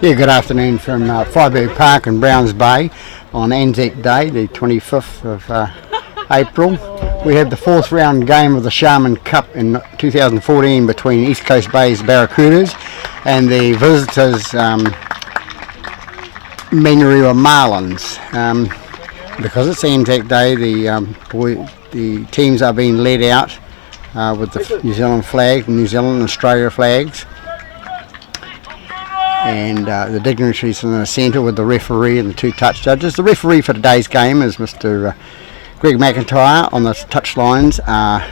Yeah, good afternoon from Fireberg Park in Browns Bay on Anzac Day, the 25th of April. We had the fourth round game of the Sharman Cup in 2014 between East Coast Bay's Barracudas and the visitors Manurewa Marlins. Because it's Anzac Day, the teams are being led out with the New Zealand flag, New Zealand and Australia flags. And the dignitaries in the centre with the referee and the two touch judges. The referee for today's game is Mr. Greg McIntyre. On the touch lines are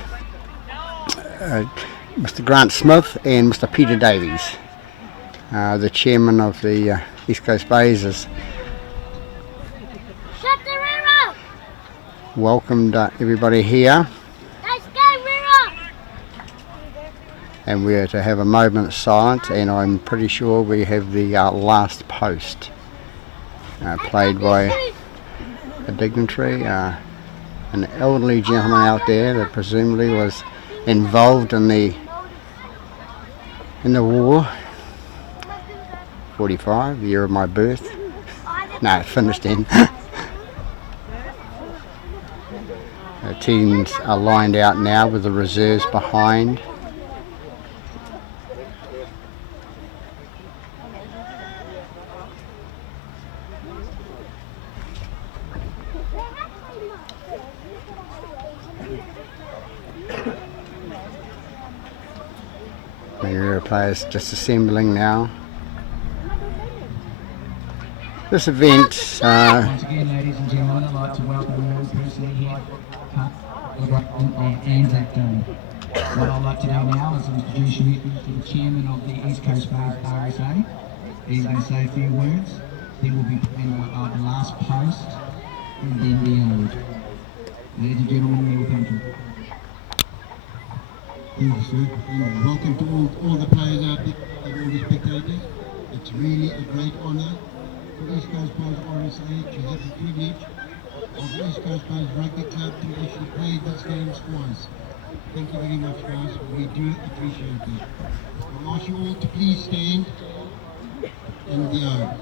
Mr. Grant Smith and Mr. Peter Davies. The chairman of the East Coast Bays has welcomed everybody here. And we are to have a moment of silence, and I'm pretty sure we have the last post played by a dignitary, an elderly gentleman out there that presumably was involved in the war. 45, the year of my birth. No, finished then. The teams are lined out now with the reserves behind. Manurewa players just assembling now. This event. Once again, ladies and gentlemen, I'd like to welcome you all personally here on Anzac Day. What I'd like to do now is introduce you to the chairman of the East Coast Bays RSA. He's going to say a few words. Then we'll be playing the last post and then the ode. Ladies and gentlemen, we will come to. Thank you, sir. And welcome to all the players out there and all the spectators. It's really a great honour for East Coast Bays RSA to have the privilege of East Coast Bays Rugby Club to actually play these games for us. Thank you very much, guys. We do appreciate it. I'll ask you all to please stand and the ode.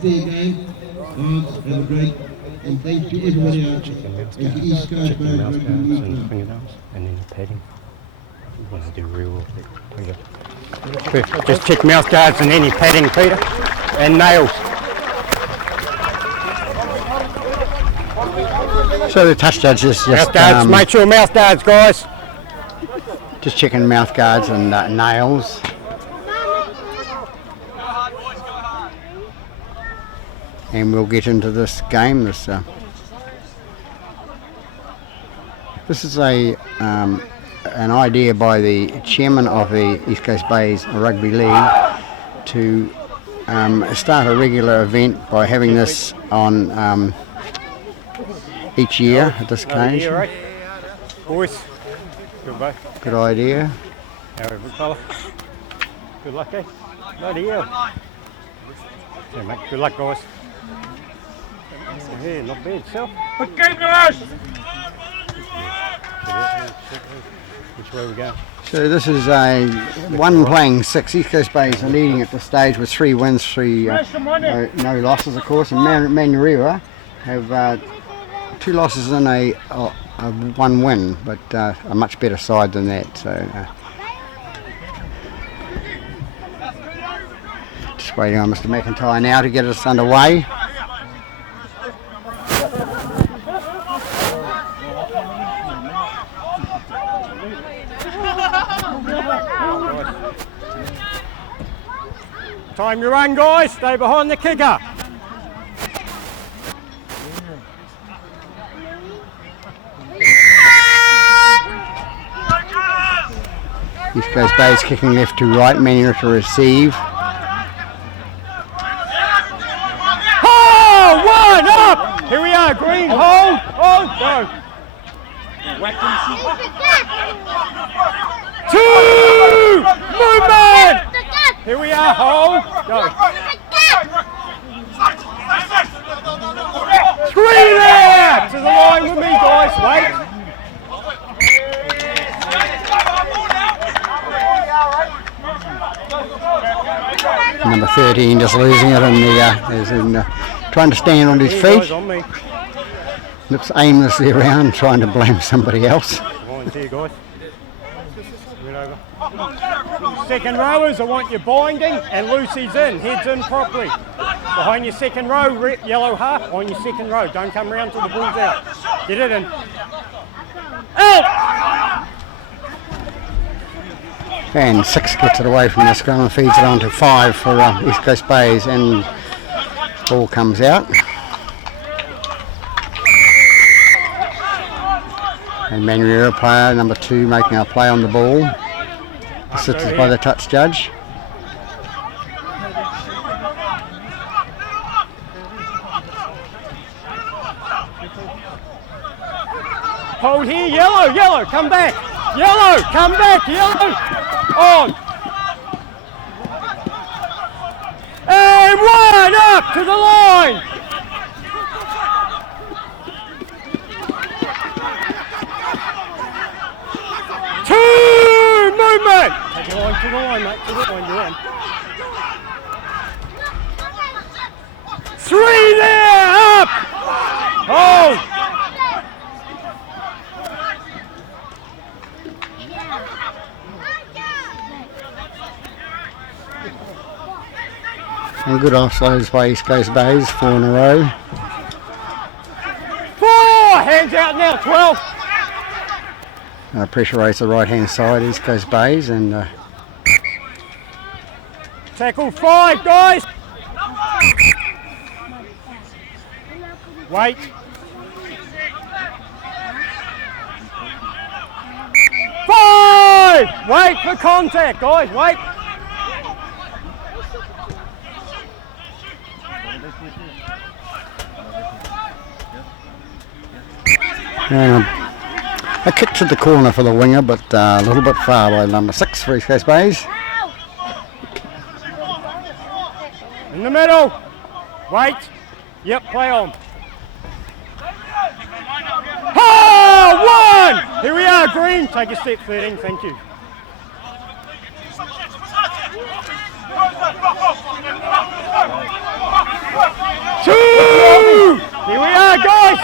Fair game. Have a great, and thanks to everybody else. And to East Coast Boys Rugby League Club. And then the padding. You want to do real Peter. Just check mouth guards and any padding, Peter. And nails. So the touch judge is just Mouth guards, make sure mouth guards, guys. just checking mouth guards and nails. And we'll get into this game. This is an idea by the chairman of the East Coast Bays Rugby League to start a regular event by having this on each year at this occasion. Right? Boys, good, good idea. How are we, fella? Good luck, eh? Bloody hell. Yeah, mate, good luck, guys. Yeah, not bad, self. Okay, guys! Which way we going? So this is a one playing six. East Coast Bays are leading at this stage with 3 wins, no losses, of course. And Manurewa have 2 losses and a 1 win, but a much better side than that. So just waiting on Mr. McIntyre now to get us underway. Time to run, guys. Stay behind the kicker. East Coast Bays kicking left to right, Manurewa to receive. Oh, 1 up! Here we are, green, hold, go. 2, movement! Here we are, hold, go. 3 there! To the line with me, guys, wait. Number 13 just losing it in trying to stand on his feet. Looks aimlessly around, trying to blame somebody else. Volunteer, guys. Over. Second rowers, I want your binding and Lucy's in, heads in properly. Behind your second row, yellow half, on your second row. Don't come round till the ball's out. Get it in. Out! And 6 gets it away from the scrum and feeds it on to 5 for East Coast Bays, and ball comes out. And Manurewa player number 2 making a play on the ball. Assisted by the touch judge. Hold here, yellow, come back. Yellow, come back, yellow. On. And 1 up to the line. Movement! Take your line to the line, mate. To the line, you're on. 3 there! Up! Hold! And good offloads by East Coast Bays, 4 in a row. 4! Hands out now, 12. Pressure rates the right hand side, East Coast Bays, and tackle 5, guys. Wait. 5! Wait for contact, guys, wait. a kick to the corner for the winger, but a little bit far by number 6 for East Coast Bays. In the middle. Wait. Yep, play on. Oh, 1! Here we are, green. Take a step, 13, thank you. Two! Here we are, guys!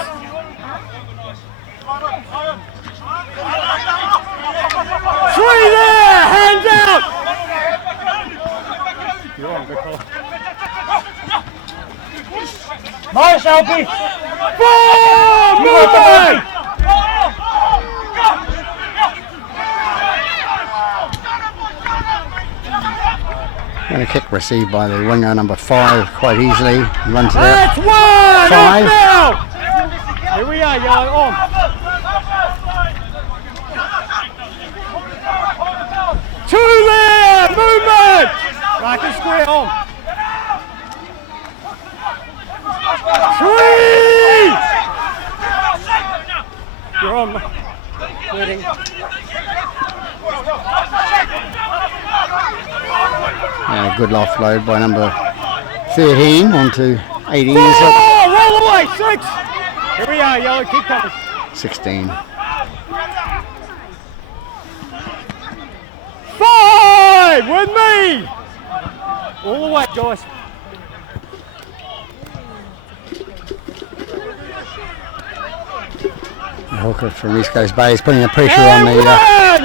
Three there! Hands out! You're on, good call. Nice, Alfie! Four! Movement! And a kick received by the winger number 5 quite easily. Runs it That's out. one! 5. Up now! Here we are, yellow on. Two there! Movement! Like a square on. Three! You're on. Leading. And a good offload by number 13 onto 18. Four! Roll away! 6! Here we are, yellow. Keep coming. 16. 5! With me! All the way, guys. The hooker from East Coast Bay is putting the pressure on the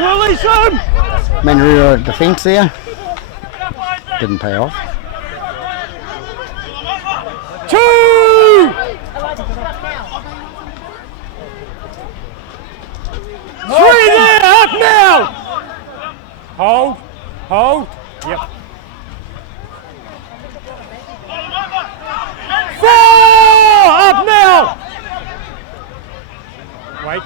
Release him! Manurewa defence there. Didn't pay off. 2! 3 there! Up now! Hold. Hold. Yep. 4! Up now! Wait.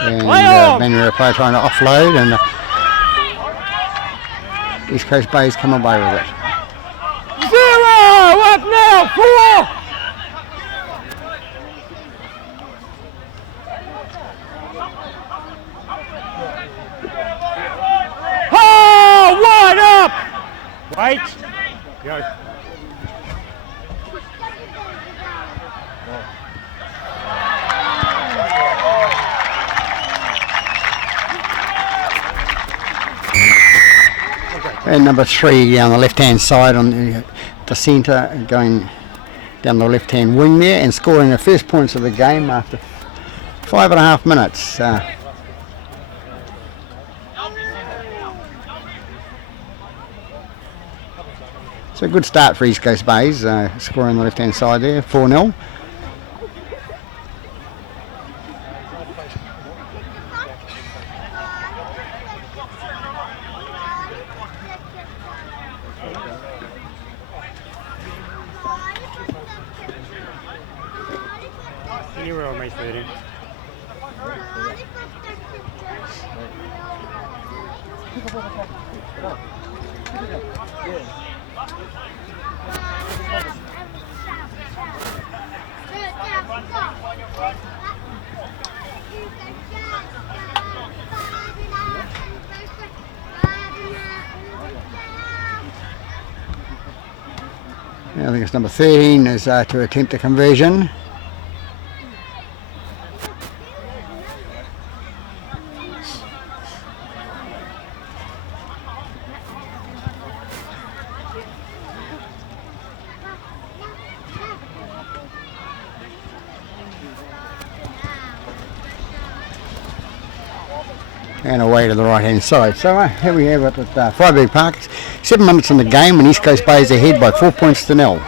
And Play on! Manurewa player trying to offload, and East Coast Bay's come away with it. 0! Up now! 4! Oh! Wide up! Wait. Go. And number 3 down the left-hand side on the centre, going down the left-hand wing there, and scoring the first points of the game after 5.5 minutes. So a good start for East Coast Bays, scoring on the left-hand side there, 4-0. Anywhere on my 30. I think it's number 13 is to attempt a conversion. And away to the right hand side. So here we have it at Freyberg Park. 7 minutes in the game and East Coast Bay is ahead by 4 points to 0.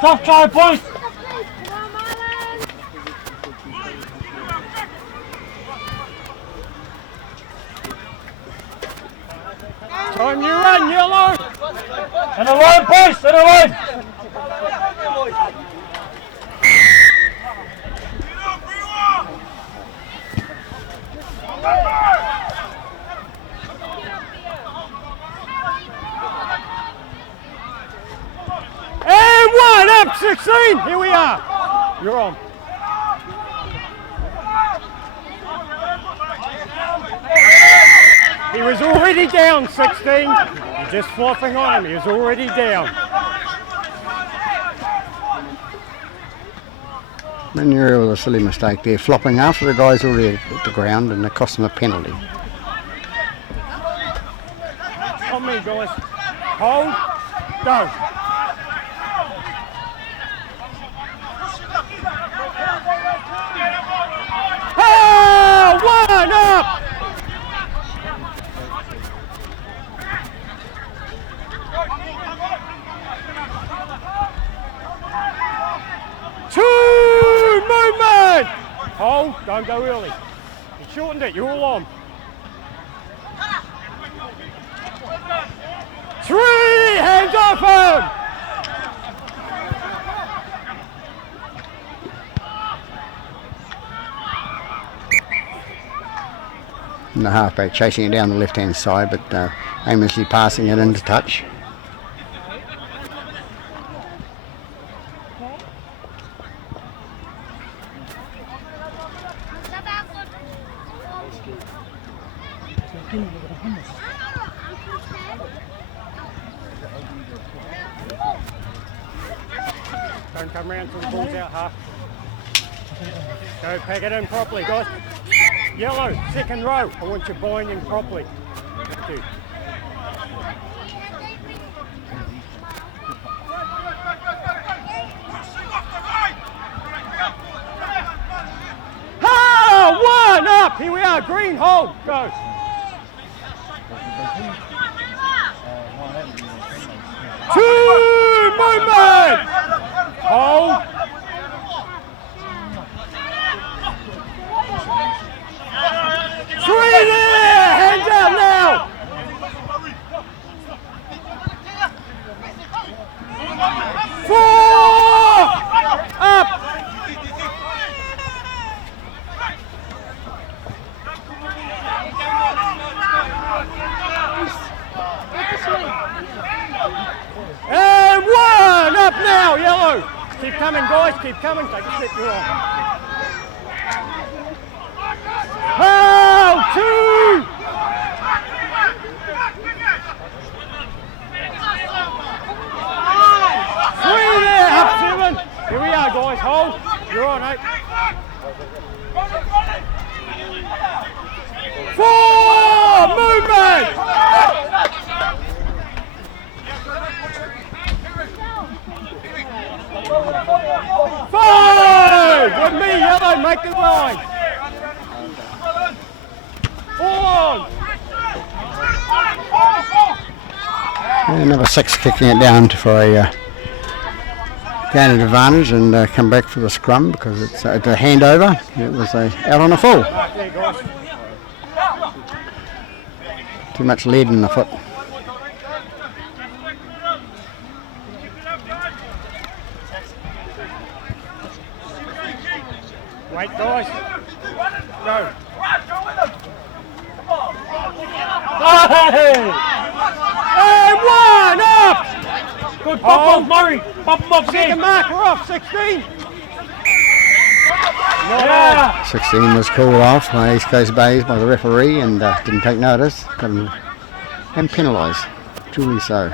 Soft try, boys! Time you run, yellow! And a line, boys! And a line! And 1 up 16! Here we are! You're on. He was already down 16. You're just flopping on him. He was already down. Manurewa with a silly mistake there, flopping after the guy's already at the ground, and it cost them a penalty. On me, guys. Hold. Go. Oh, one up! Two, movement! Hold, don't go early. You shortened it, you're all on. Three, hands off him! And the halfback chasing it down the left hand side, but aimlessly passing it into touch. Don't come round till the ball's out half. Go pack it in properly, guys. Yellow, second row. I want you binding properly. Thank you. Oh, one up. Here we are. Green, hold. Go. Two, movement. Hold. Three there! Hands out now! Four! Up! And one! Up now, yellow! Keep coming, guys, keep coming. Take a step, you're on. Oh, two! Three there, up seven. Here we are, guys, hold. You're on, 8. Four, movement! Five! With me, yellow, make the line. And number 6 kicking it down for a gain of advantage and come back for the scrum because it's a handover. It was out on a full. Too much lead in the foot. Wait, guys. Go. And one up! Good, pop off, Murray. Pop him off, Second marker off, 16. Yeah. 16 was called off by East Coast Bays by the referee and didn't take notice. Got him and penalised. Truly so.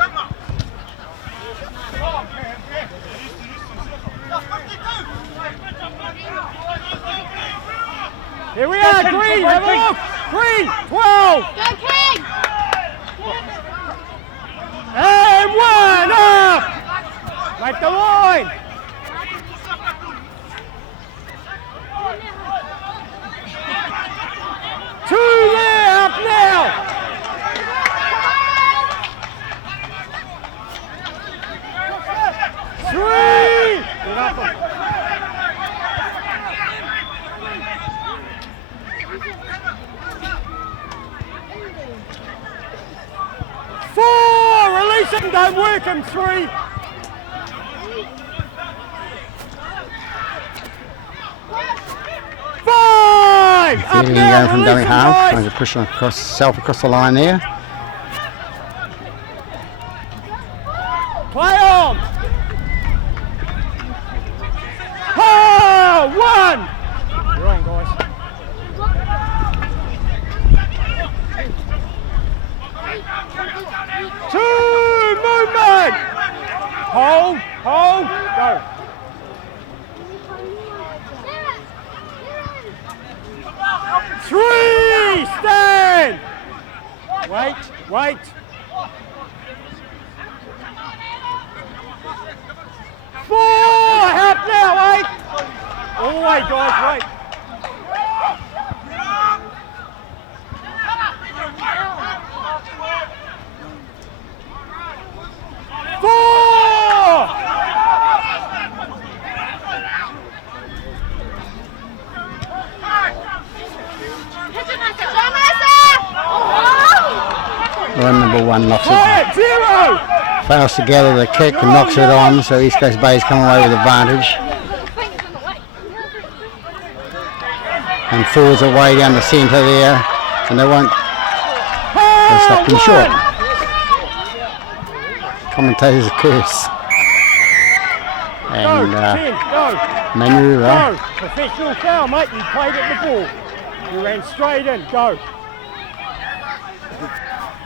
Here we are, Green, have a look! Green, 12! Go King! And one up! Make the line! Two there, up now! Three! Get up 'em. Four! Release him, don't work him, 3. Five! Up Feeding now, going from release dummy him, half, guys. trying to push himself across the line there. Play on! Oh, one! You're on, guys. Two, movement! Hold, go. Wait, wait. Four! Help now, 8! All the way, guys, wait. Four! Run number 1 knocks it. Quiet, 0! Fails to gather the kick and knocks it on, so East Coast Bay's come away with advantage. And forwards away down the centre there, and they won't stop him short. Commentators curse. And Manurewa. Go! Professional foul, mate. You played at the ball. You ran straight in. Go.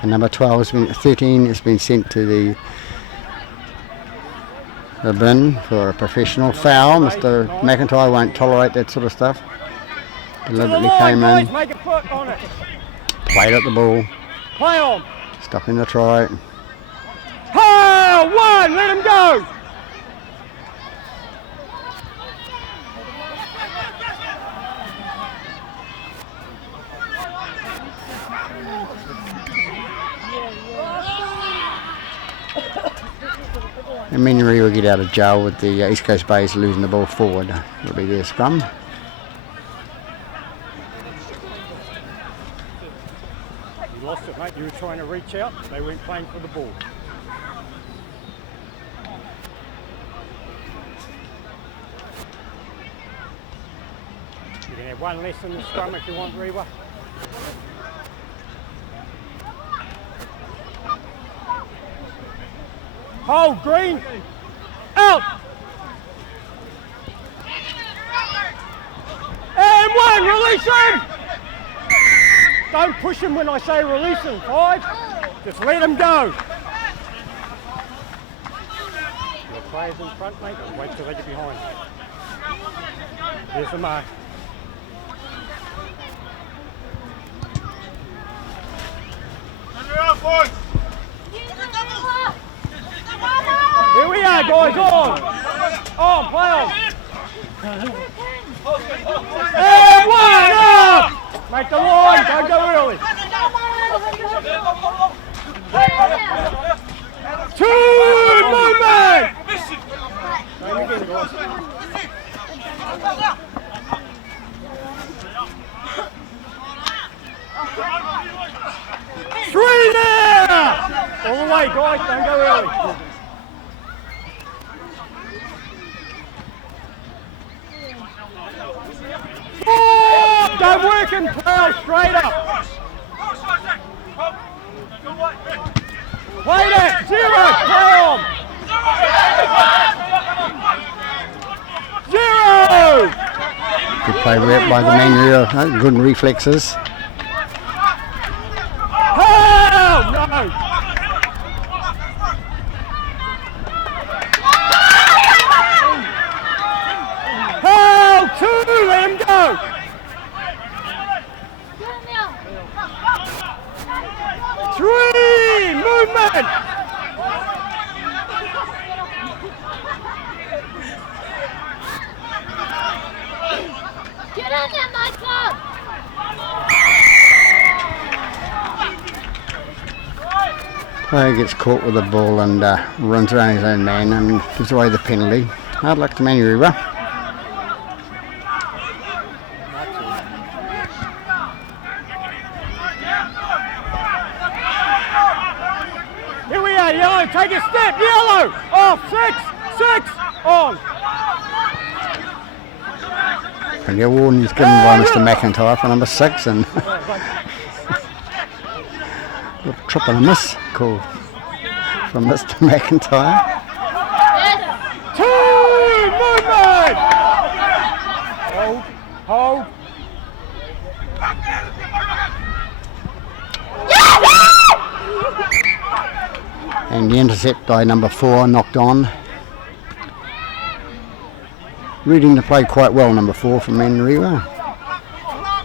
And number 13 has been sent to the bin for a professional foul. Mr. McIntyre won't tolerate that sort of stuff. Deliberately came in, Make a foot on it. played at the ball, Play on. stopping the try. Oh, 1. Let him go. And Manurewa will get out of jail with the East Coast Bays losing the ball forward. It'll be their scrum. You lost it, mate. You were trying to reach out. They weren't playing for the ball. You can have one less in the scrum if you want, Rewa. Hold, Green. Out. And 1. Release him. Don't push him when I say release him. 5. Just let him go. Your players in front, mate. Wait till they get behind. There's the mark. Here we are, guys, on! On, play on! And 1 up! Make the line, don't go early. 2, movement! Same again, guys. 3 there! All the way, guys, don't go early. Oh, don't work and play straight up. Play that, 0, play on. 0. Good play by the Manurewa, good reflexes. Oh, no. Oh, 2, let him go. 3, movement. Get on there, Michael! Player gets caught with the ball and runs around his own man and gives away the penalty. Hard luck to Manurewa. Here we are, Yellow, take a step, Yellow! Off, 6, on! And your warning is given by Mr. McIntyre for number 6 and trip and a miss call from Mr. McIntyre. 2, movement! Hold. And the intercept by number 4 knocked on. Reading the play quite well, number 4 from Manurewa.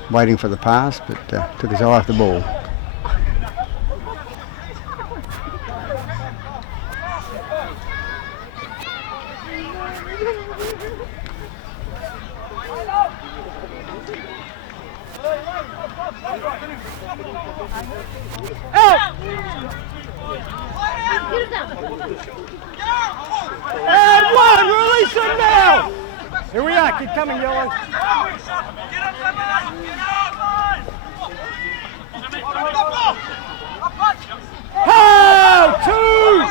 Waiting for the pass, but took his eye off the ball. Out! And one, release him now! Here we are, keep coming, Yellow. Oh, two!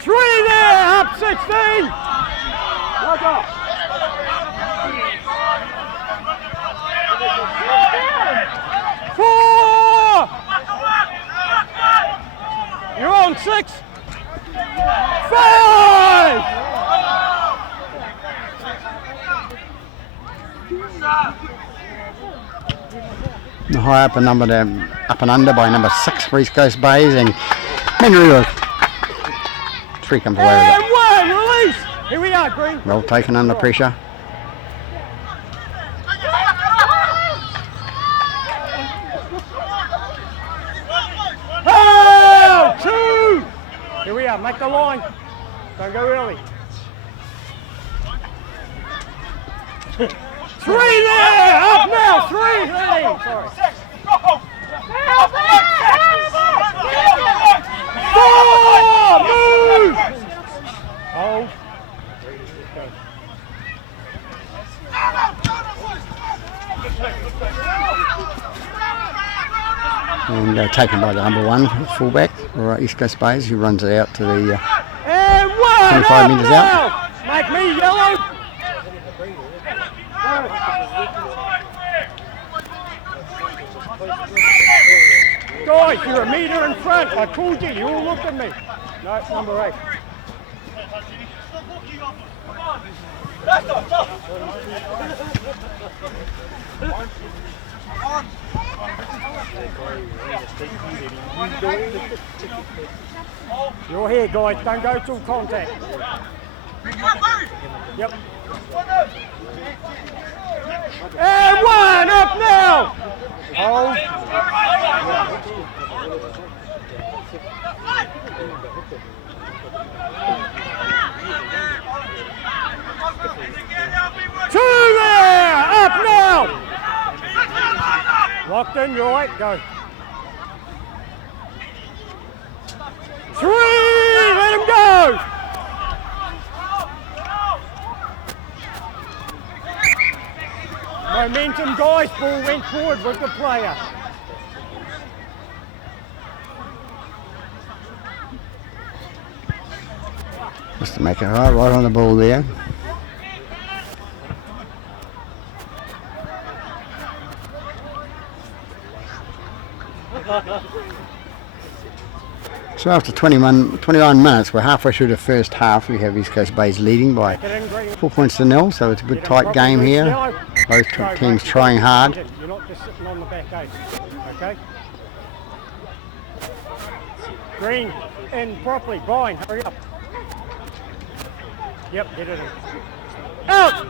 Three there, up 16! Four! You're on 6! 5! The high up and under by number 6 for East Coast Bays, and Manurewa 3 comes away with And it. one, release! Here we are, Green. Well taken under pressure. Oh, two! Here we are, make the line. Don't go early. 3 there! Up now! 3! Sorry. 4! Move! Hold. And taken by the number 1 fullback for East Coast Bays, who runs it out to the And 1! 25 metres out. Now. Make me yellow! Guys, you're a metre in front. I called you. You all looked at me. No, number 8. You're here, guys. Don't go till contact. Yep. And 1 up now. Hold. Two there. Up now. Locked in. You're right. Go. 3. Let him go. Momentum, guys. Ball went forward with the player. just to make it right on the ball there. So after 29 minutes, we're halfway through the first half. We have East Coast Bays leading by 4 points to 0, so it's a good tight game here. Both teams trying hard. You're not just sitting on the back eight, okay? Green, in properly. Brian, hurry up. Yep, get it in. Out!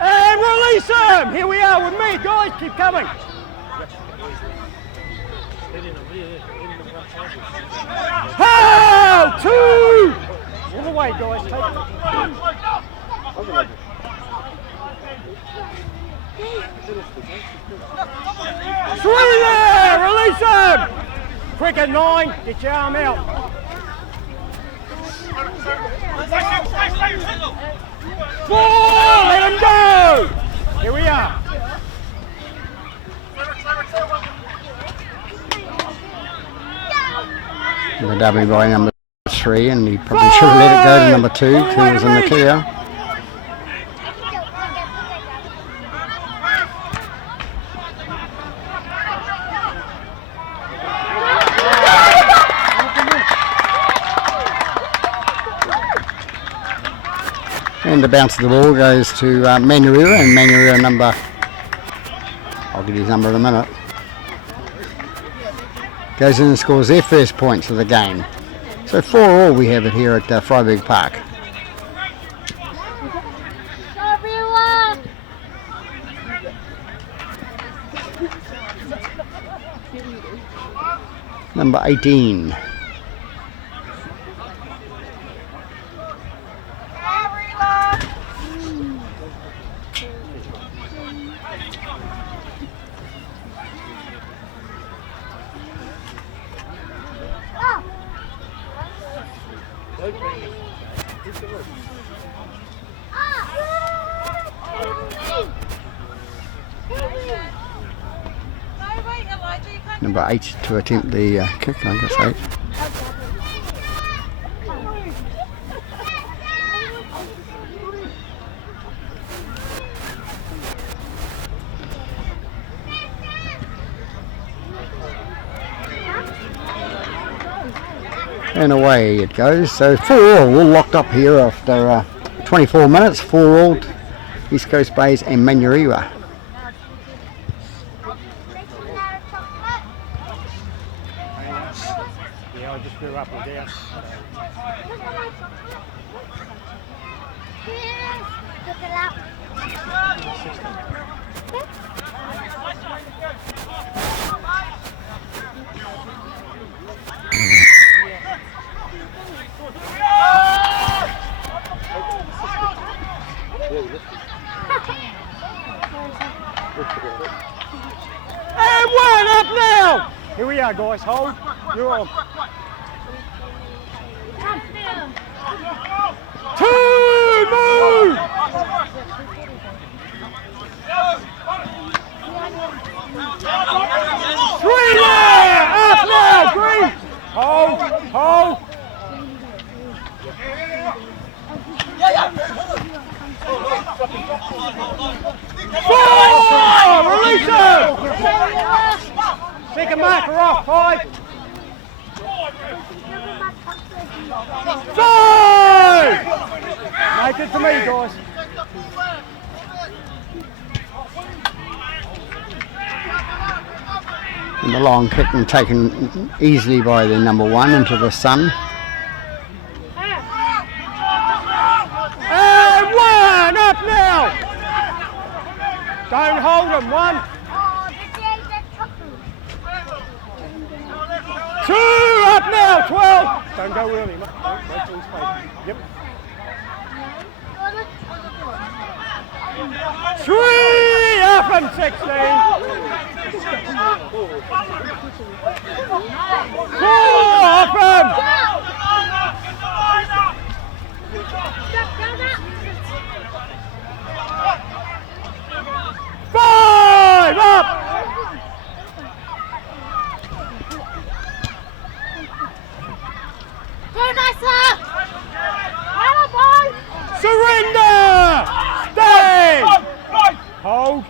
And release him! Here we are with me, guys, keep coming. How? 2! All the way, guys. Take it. 3 there! Release him! Quick at 9. Get your arm out. 4! Let him go! Here we are. The W by number 3, and he probably should have let it go to number 2, who was in the clear. And the bounce of the ball goes to Manurewa, and Manurewa number, I'll get his number in a minute, goes in and scores their first points of the game. So 4-4 we have it here at Freiburg Park. Number 18. Number 8 to attempt the kick, I guess 8. And away it goes. So 4-all, all locked up here after 24 minutes. 4-all, East Coast Bays and Manurewa. Yeah, I just grew up and down. Look it up. And 1 up now! Here we are, guys. Hold. You're on. 2, move! 3 there! Up now, Green! Hold, hold. 4! Release him! Second marker off, 5. 5! Make it to me, guys. And the long kick and taken easily by the number 1 into the sun. And 1 up now! Don't hold him, 1. 2 up now, 12. Don't go early, mate. Wait till he's played. Yep. 3 up and 16. 4 up him. 5 up. 2 nicer. Hello, boys. Surrender! Stay! Hold.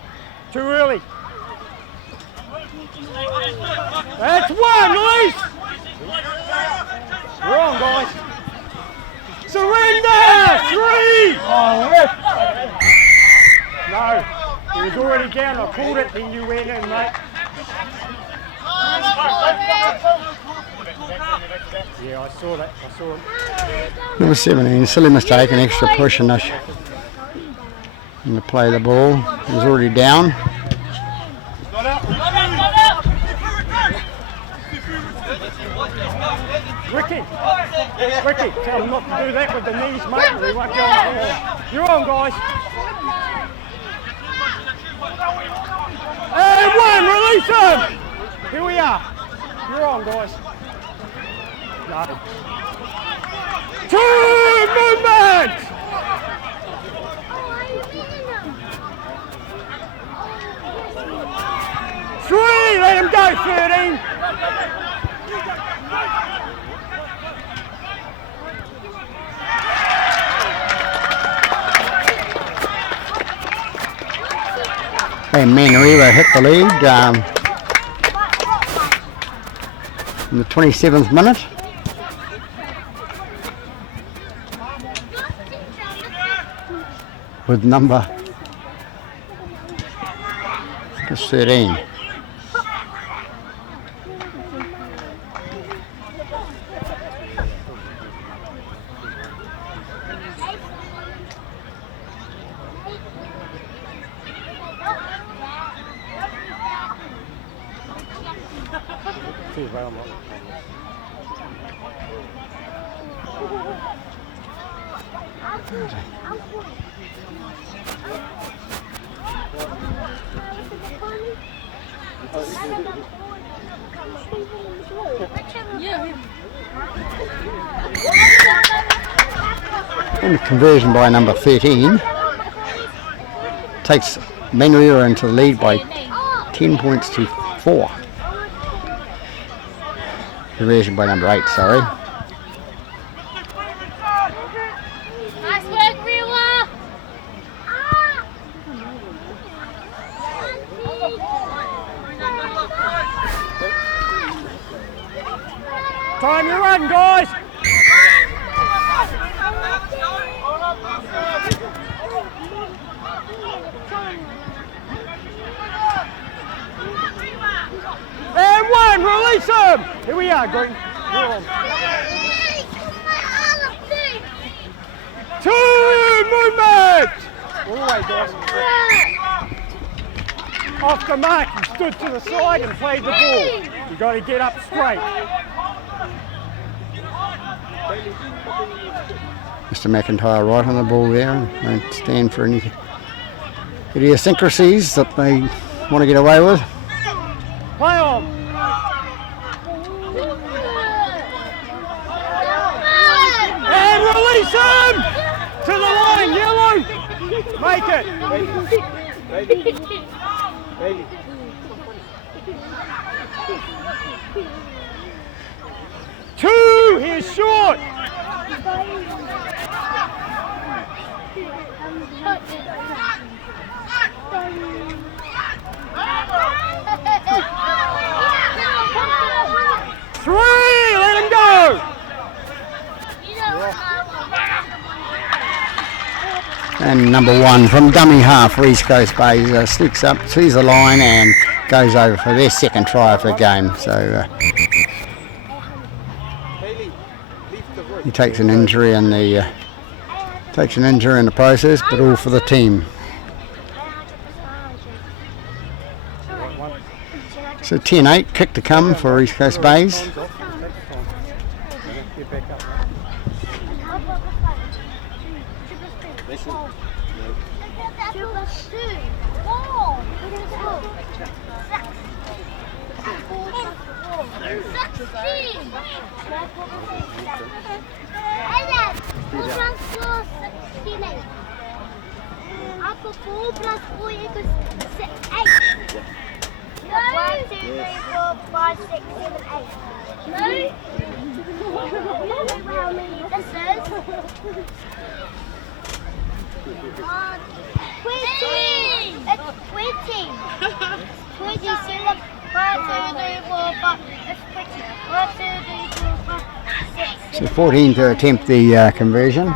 Too early. That's 1, release! We're on, guys. Surrender! 3! No, he was already down. I called it, then you went in, mate. Yeah, I saw that. I saw him. Number 17, silly mistake, an extra push and to play the ball. He was already down. Ricky, tell him not to do that with the knees, mate. We won't go on. You're on, guys. And 1, release him. Here we are. You're on, guys. No. 2, movement. 3, let him go, 13. And Manurewa hit the lead in the 27th minute. With number 13. Yeah. And conversion by number 13 takes Manurewa into the lead by 10 points to 4. Conversion by number 8, sorry. Nice work, Rila. Time to run, guys. And one, release him. Here we are, Green. You're on. 2 movement. All the way, guys. Off the mark, he stood to the side and played the ball. You got to get up straight. Mr. McIntyre right on the ball there. Don't stand for any idiosyncrasies that they want to get away with. Play on. And release him to the line, yellow. Make it. Two, he's short. Three, let him go. And number 1 from dummy half for East Coast Bay sneaks up, sees the line and goes over for their second try of the game. So he takes an injury in the process, but all for the team. So 10-8, kick to come for East Coast Bays. After 4 plus 4 equals 8. 1, 2, 3, 4, 5, 6, 7, 8. No. How many this is? 20. It's 20. 27. 1, 2, 3, 4, 5. It's 20. 1, 2, 3, 4, 5, 6. So 14 to attempt the conversion.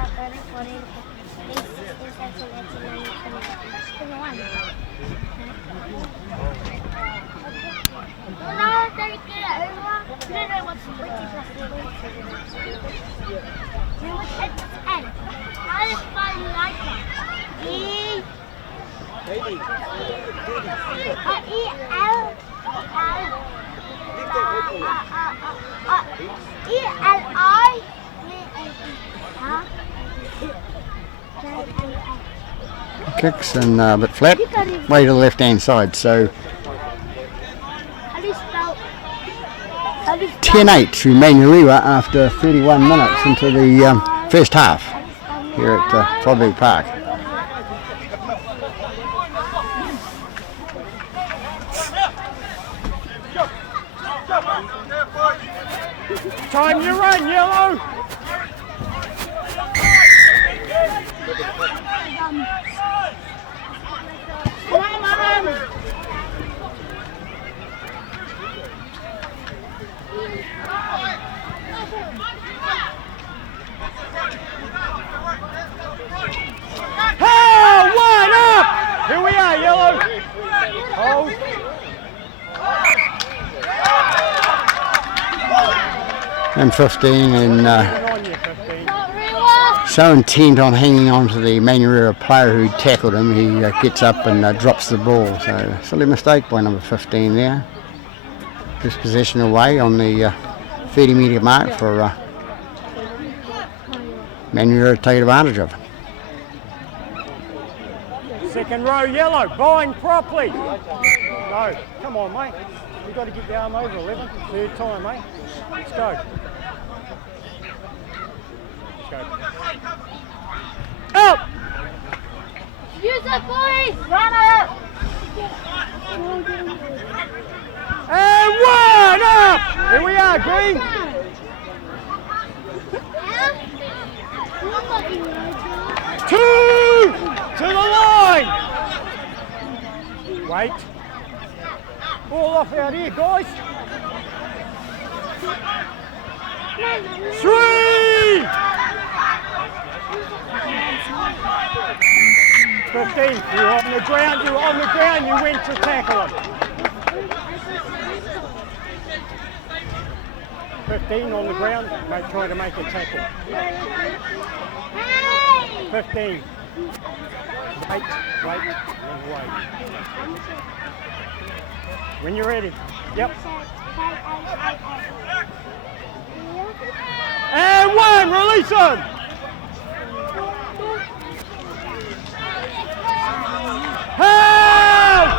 Kicks and a bit flat, way to the left hand side. So 10-8 to Manurewa after 31 minutes into the first half here at Frothville Park. Time to run, yellow. Oh, one up! Here we are, yellow. Hold. And 15 and so intent on hanging on to the Manurewa player who tackled him, he gets up and drops the ball. So silly mistake by number 15 there. His possession away on the 30 metre mark for Manurewa to take advantage of. Second row, yellow. Bind properly. No, come on, mate. You've got to get the arm over 11. Third time, mate. Let's go. Let's go. Use it, boys! Run it! And 1 up! Here we are, Green. 2 to the line. Wait. Ball off out here, guys. 3. 15. You're on the ground. You're on the ground. You went to tackle him. 15 on the ground, trying to make a tackle. 15. Wait. When you're ready. Yep. And 1, release him. Help!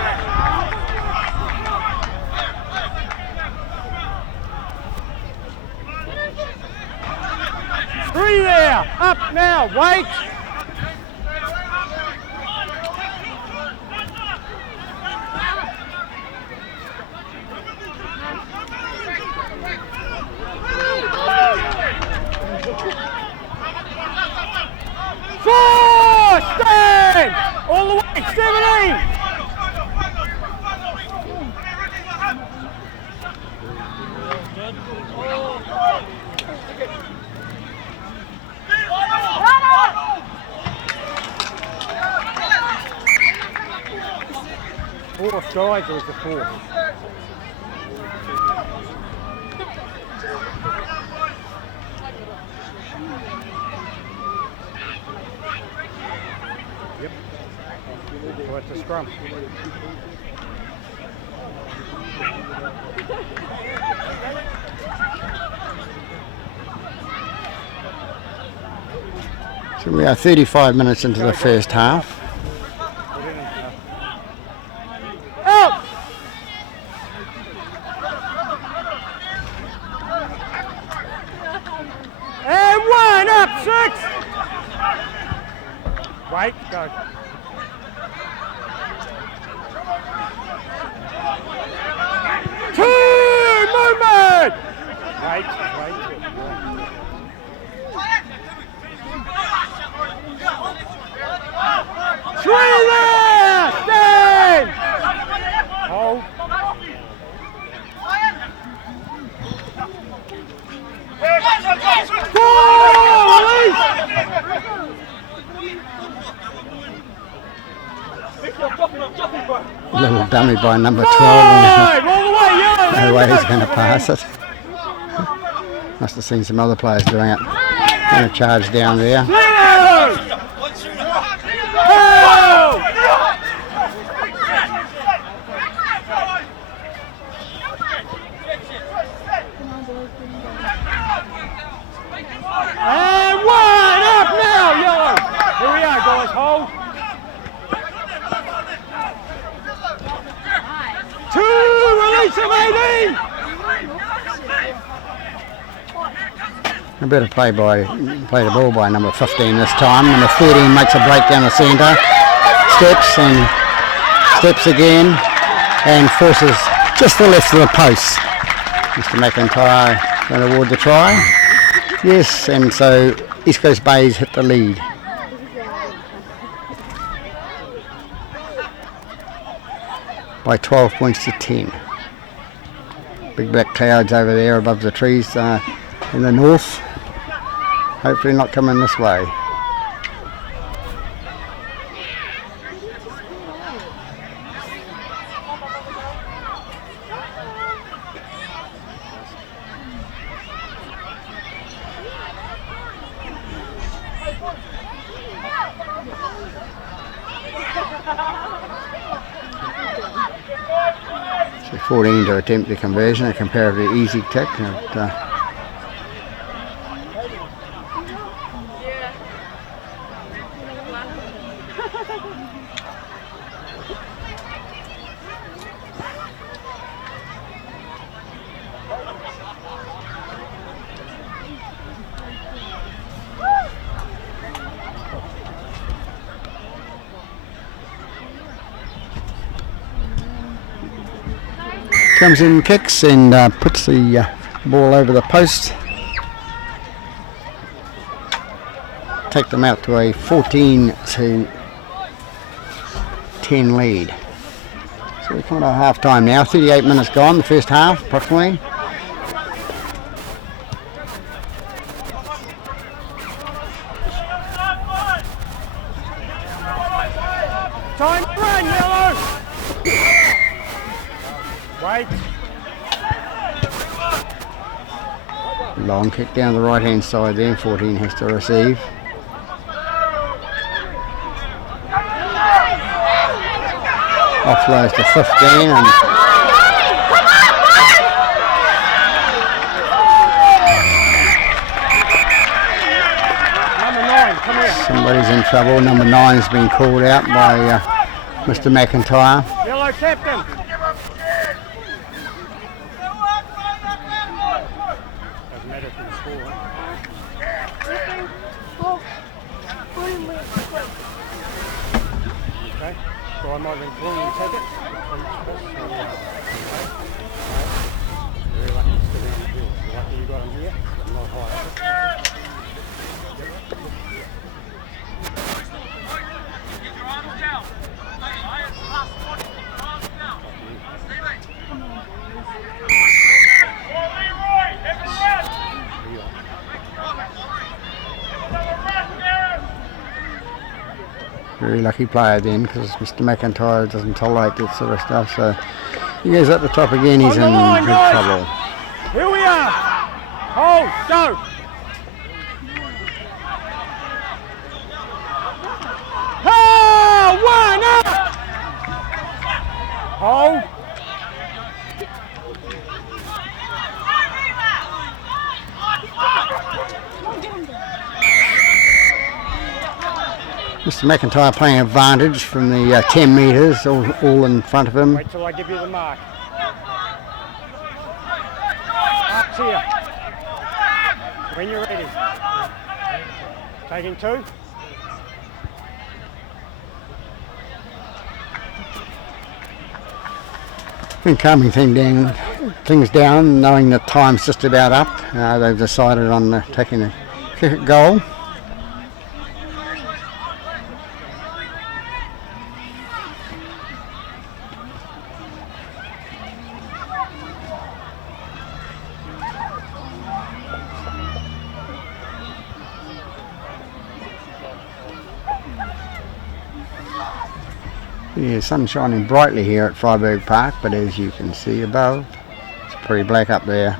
3 there, up now, wait. Stand! All the way, 17! Fourth guys, or is it 4? Yep. So it's a scrum. So we are 35 minutes into the first half. Out! And 1 up, 6! Wait, go. 2, movement! Wait. 3 there! Stand! Hold. 4, release! Little dummy by number 12. 5, all the way, yellow! No way he's going to pass it. Must have seen some other players doing it. Going to charge down there. 0! And 1 up now, yellow! Here we are, guys, hold. 2, release him, 18! A better play the ball by number 15 this time. Number 13 makes a break down the centre, steps again, and forces just the left of the post. Mr. McIntyre going to award the try. Yes, and so East Coast Bays hit the lead. By 12 points to 10. Big black clouds over there above the trees in the north. Hopefully not coming this way. So 14 to attempt the conversion, a comparatively easy kick. Comes in, kicks, and puts the ball over the post. Take them out to a 14-10 lead. So we're coming to half time now. 38 minutes gone, the first half, approximately. Time to run, Yellow! Wait. Long kick down the right hand side there, 14 has to receive. Offloads to 15 and Number 9, come here. somebody's in trouble. Number 9's been called out by Mr. McIntyre. Yellow captain. Doesn't matter if you score. Okay. So I might have been calling you take it. Very lucky to still down the hill. You're lucky you got him here, but not high. Very lucky player then, because Mr. McIntyre doesn't tolerate that sort of stuff. So he goes up the top again, he's in big trouble. Here we are. Hold, go. Oh, one up. Hold. Mr. McIntyre playing advantage from the 10 metres, all in front of him. Wait till I give you the mark. Up here. When you're ready. Taking 2. Been calming things down, knowing that time's just about up. They've decided on taking a kick at goal. Yeah, sun's shining brightly here at Freiburg Park, but as you can see above, it's pretty black up there.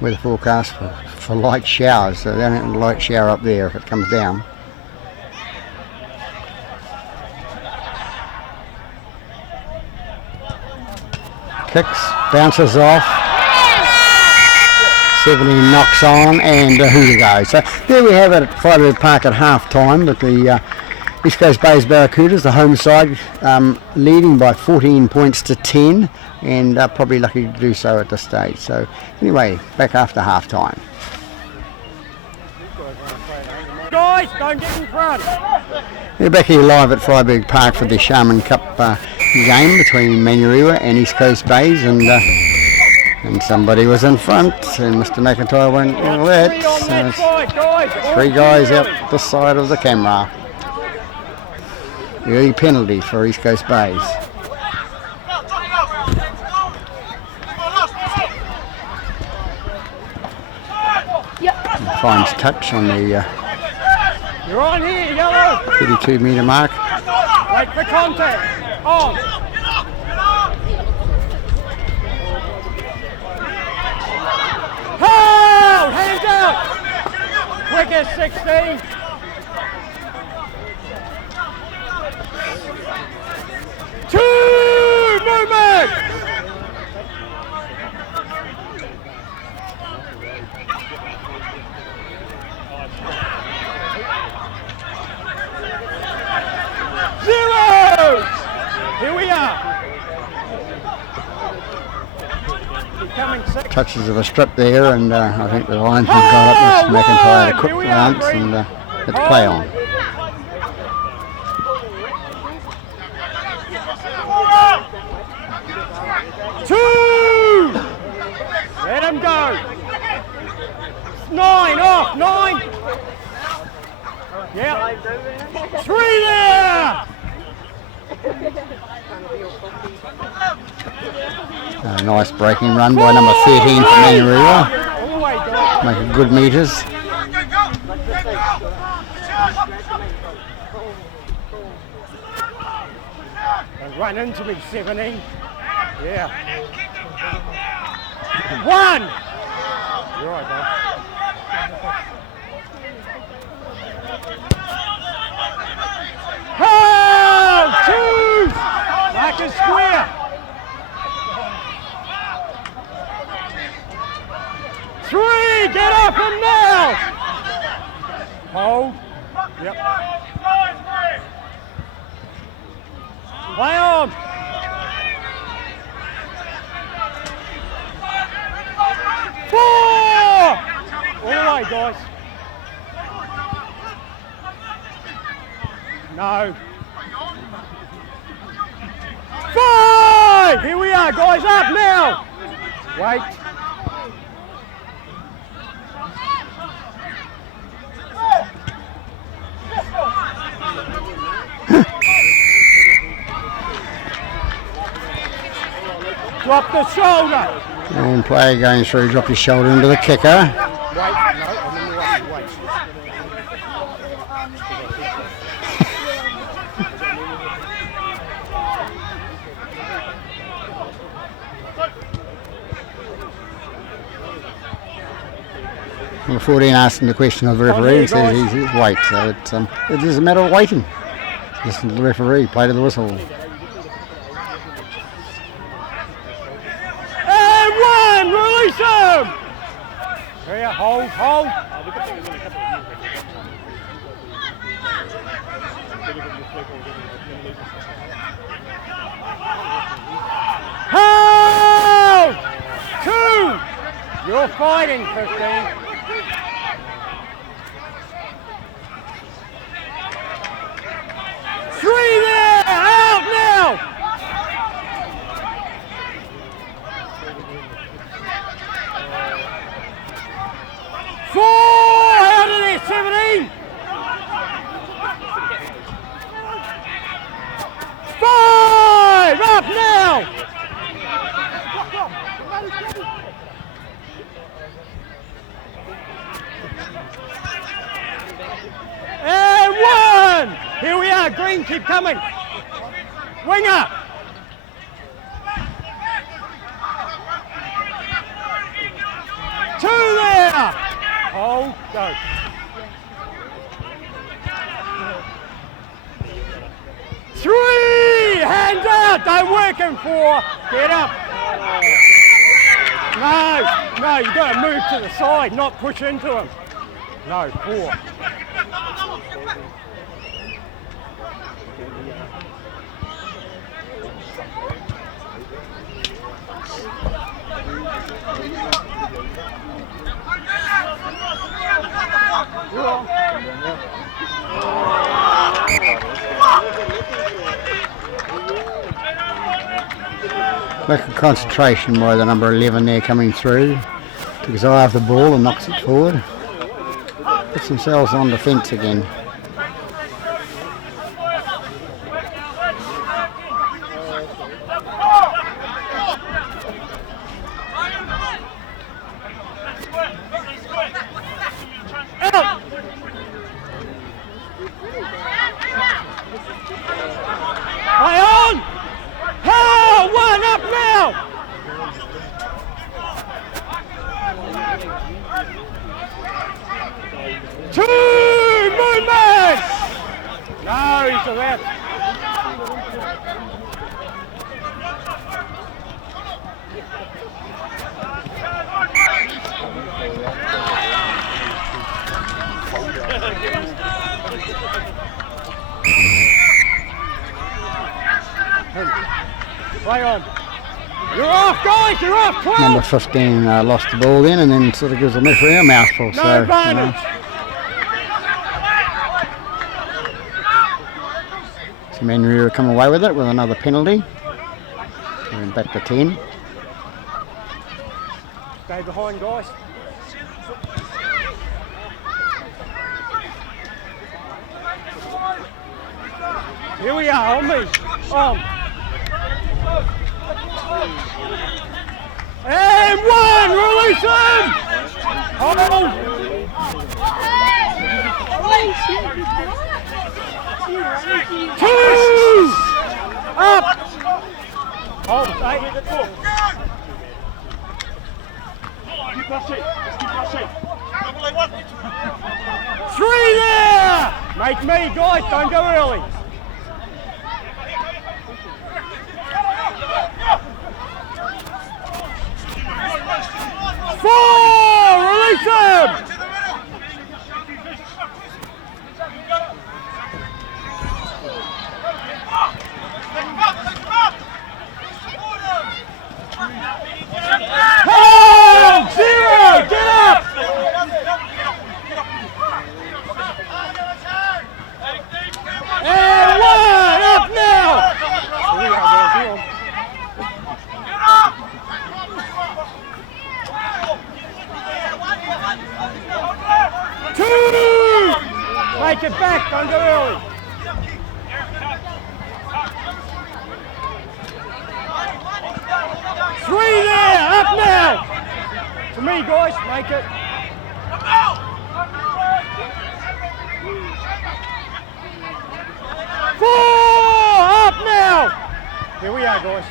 Weather forecast for light showers, so they don't have a light shower up there if it comes down. Kicks, bounces off. 17 knocks on, and here we go. So there we have it at Freiburg Park at half time, but the East Coast Bays Barracudas, the home side, leading by 14 points to 10, and probably lucky to do so at this stage. So anyway, back after half time. Guys, don't get in front. We're back here live at Freiburg Park for the Sharman Cup game between Manurewa and East Coast Bays, and somebody was in front, and Mr. McIntyre went all that. So 3 guys out this side of the camera. Early penalty for East Coast Bays. Finds touch on the You're on here, Yellow. 32 metre mark. Wait for contact. On. Hold! Hands out! Quick as 16. Two! Movement! Zero! Here we are. Becoming six. Touches of a strip there, and I think the linesman got up Mr. McIntyre to quick glance and hit the play on. 9, off, 9. Yep. 3 there. A nice breaking run by number 13 for Manurewa. All the way, guys. Making good metres. And run into me, 17. Yeah. 1. You're right, bud. Oh, 2. Like a square. 3. Get up and now. Hold. Yep. Play on. 4. All the way, guys. No. 5. Here we are, guys. Up now. Wait. Drop the shoulder. And player going through, drop his shoulder into the kicker. Wait, no, I'm in the right, wait. Number 14 asking the question of the referee and says he's wait. So it is a matter of waiting. Listen to the referee, play to the whistle. And 1, release him! Here, hold, hold. Hold! 2! You're fighting, 15. 3 there! Out now! 4! Out of there, 17! 5! Up now! And 1! Here we are, green, keep coming. Wing up. 2 there. Hold, go. 3, hands out, don't work him 4. Get up. No, you got to move to the side, not push into him. No, 4. Lack of concentration by the number 11 there coming through. Took his eye off the ball and knocks it forward. Puts themselves on defence again. Play on! Oh, 1 up now! 2 movement! No, he's to that. Play on. You're off, guys. You're off. 12. Number 15 lost the ball then, and then sort of gives the referee a mouthful. No so advantage. So Manurewa come away with it with another penalty. And back to 10. Stay behind, guys. Here we are, on me. On. And one, release him! Hold. Two! Up! Hold, three there! Make me, guys, don't go early. Four! Release him! Hold! Zero! Get up! And one! Up now! Two! Make it back, don't go early. Three there, up now. To me, guys, make it. Four, up now. Here we are, guys.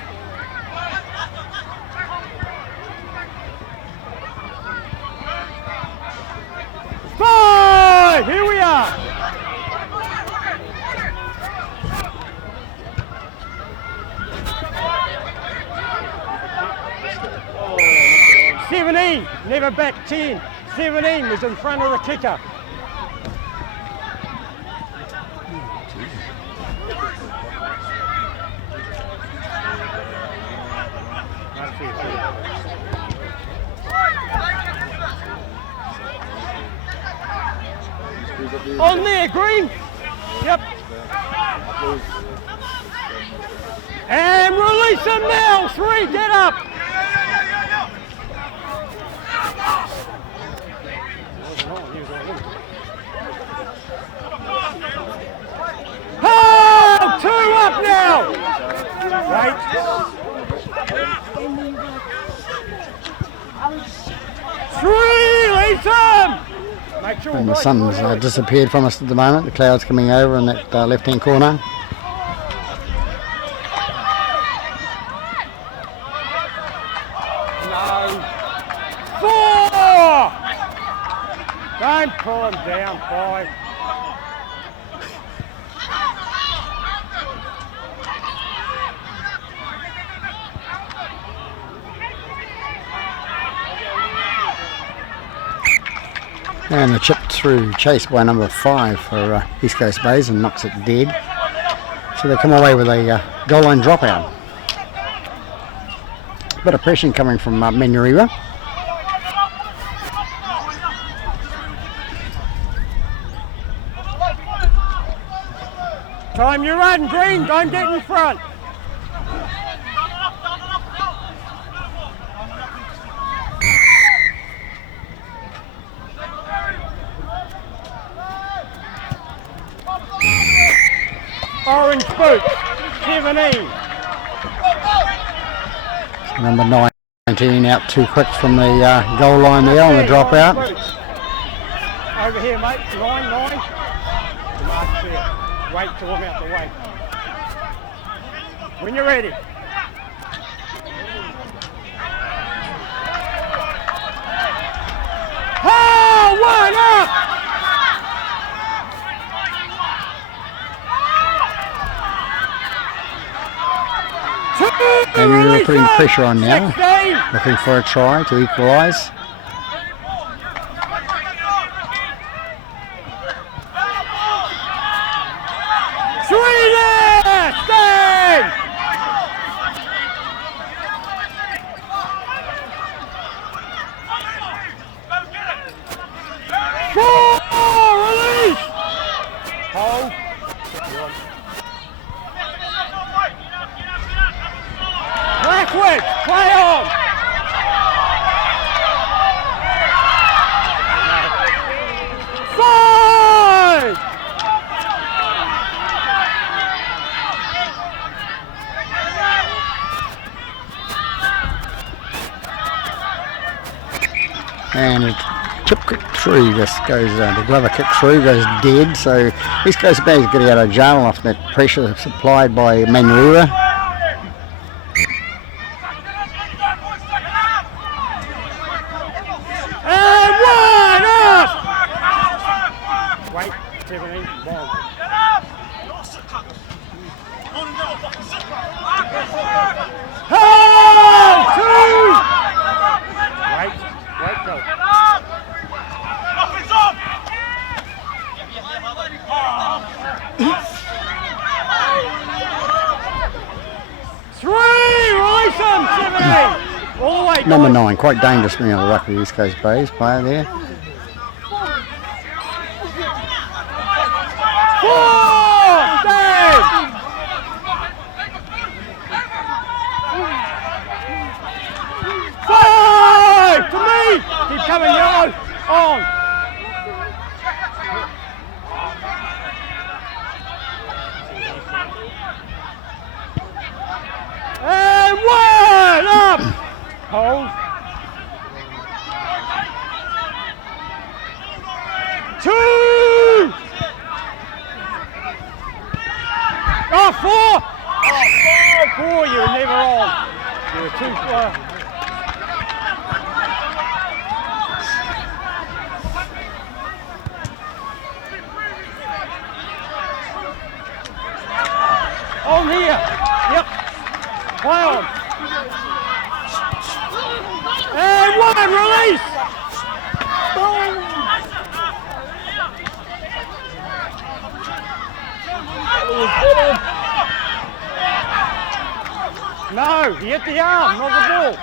Five, here we are. 17, never back 10. 17 was in front of the kicker. On there, Green. Yep. And release him now. 3, get up. Oh, 2 up now. Right. 3, release him. Make sure And the sun's disappeared from us at the moment. The cloud's coming over in that left-hand corner. No. 4. Don't pull him down. 5. And the chip through, chased by number 5 for East Coast Bays, and knocks it dead. So they come away with a goal line dropout. Bit of pressure coming from Manurewa. Time you run, Green, don't get in front. Orange boots, 17. Number 19 out too quick from the goal line there on the dropout. Over here, mate. 9. Mark there. Wait till I'm out the way. When you're ready. Oh, 1 up! And we're putting pressure on now, 16. looking for a try to equalise. And a chip kick through just goes, the Glover kick through goes dead. So East Coast Bay's getting out of jail off that pressure supplied by Manurewa. And one up! Wait, 17, ball. Two! Wait, go. Three! Release him! 17! All the way, Number guys. 9, quite dangerous me on the Rugby East Coast Bay's player there. Four! Stay! Five! To me! Keep coming, yellow! On! And one! Up! Hold. Two! Oh, four! Oh, four, you were never on. You were too far. On here. Yep. Play on. And one, release. No, he hit the arm, not the ball.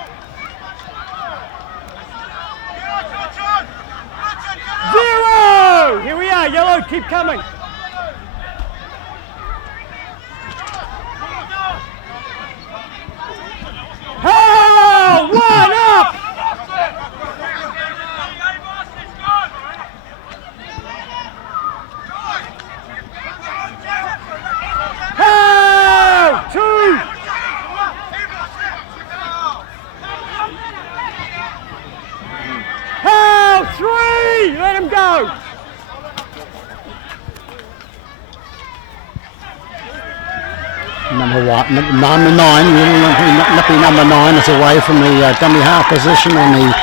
Zero! Here we are, yellow, keep coming. Oh, one up! Oh, two! Oh, three! Let him go! Number 9, lucky number 9 is away from the dummy half position on the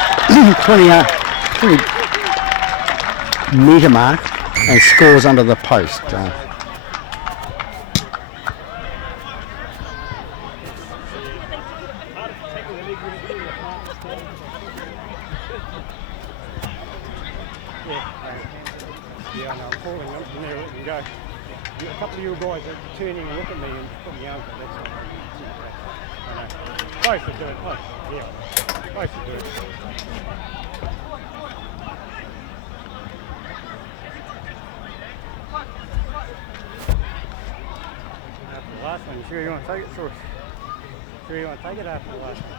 20 metre mark and scores under the post. Yeah, I know, I'm falling up from there, let them go. A couple of you guys are turning and look at me and putting your arms up, that's not right. Both are doing, both, yeah, both are doing. After the last one, you sure you want to take it, Troy? Sure you want to take it after the last one?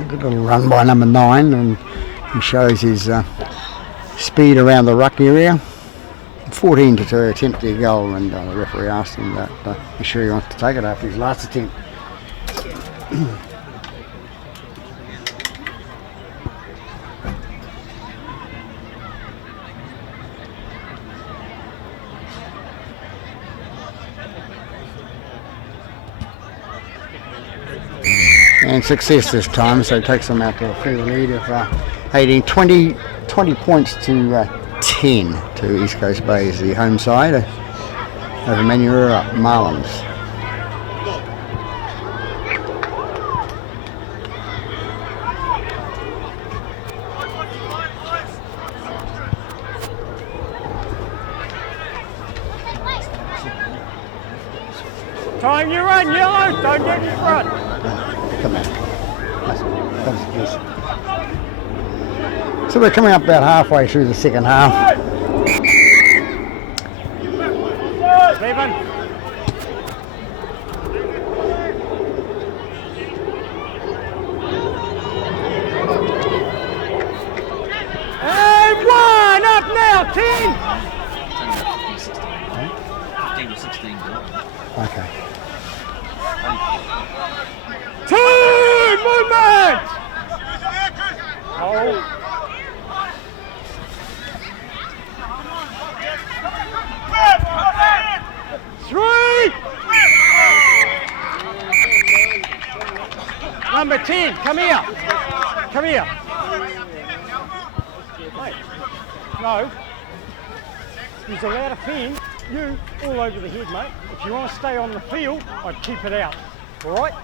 A good little run by number 9, and he shows his speed around the ruck area. 14 to attempt their goal, and the referee asked him that he's sure he wants to take it after his last attempt. And success this time, so it takes them out to a further lead of 18, 20 points to 10 to East Coast Bay as the home side over Manurewa Marlins. Time you run, yellow, don't get in front. Come on. That's so we're coming up about halfway through the second half. Stephen. And one up now, 10. 15 or 16 goals. Okay. Two! movement! Oh. 3! Number 10, come here. Come here. Mate, no. He's allowed to pen you all over the head, mate. If you want to stay on the field, I'd keep it out. All right?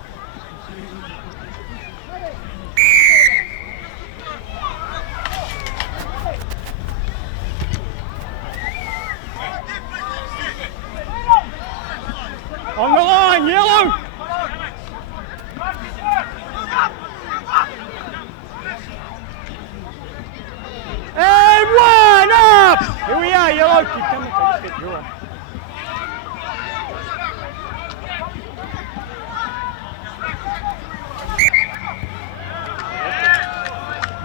On the line, yellow! And 1 up! Here we are, yellow. Keep coming, take you're on.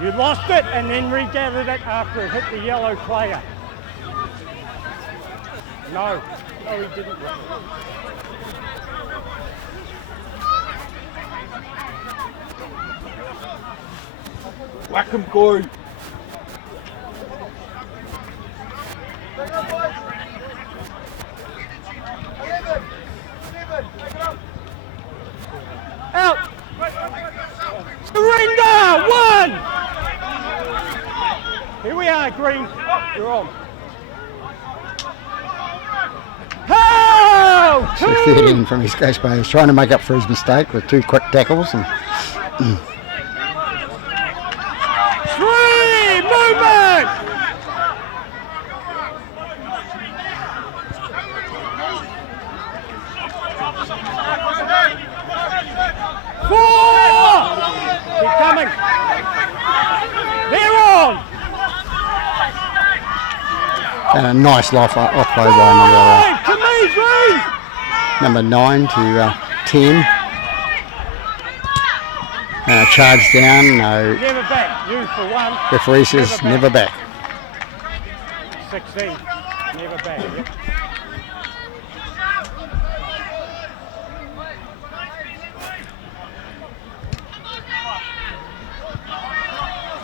You lost it and then regathered it after it hit the yellow player. No, he didn't. Whack him, Corey. Out! Surrender! 1! Here we are, Green. You're on. Oh! So 13 from East Coast Bay. He's trying to make up for his mistake with 2 quick tackles. And 3! Movement! 4! Keep coming. They're on. a nice offload by number 9 to 10. Charge down, no. Never back. You for 1. Referee says never back. 16. Never back. Yep.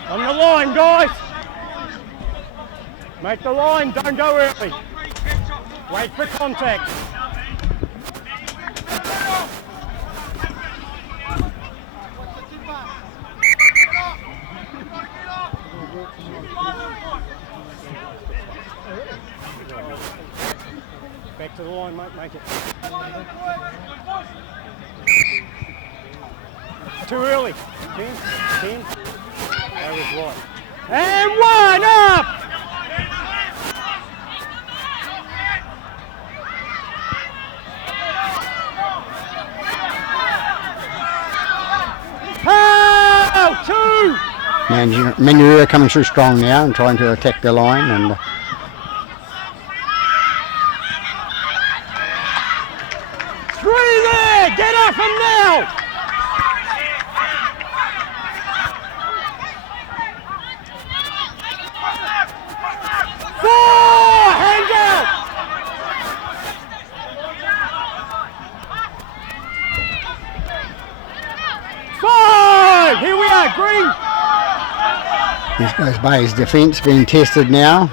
On the line, guys. Make the line, don't go early. Wait for contact. Back to the line, mate, make it. Too early. 10. That was right. And 1 up! Oh, 2! Manurewa coming through strong now and trying to attack the line. And 3 there! Get off him now! Hands out! 5! Here we are, Green! East Coast Bay's defence being tested now.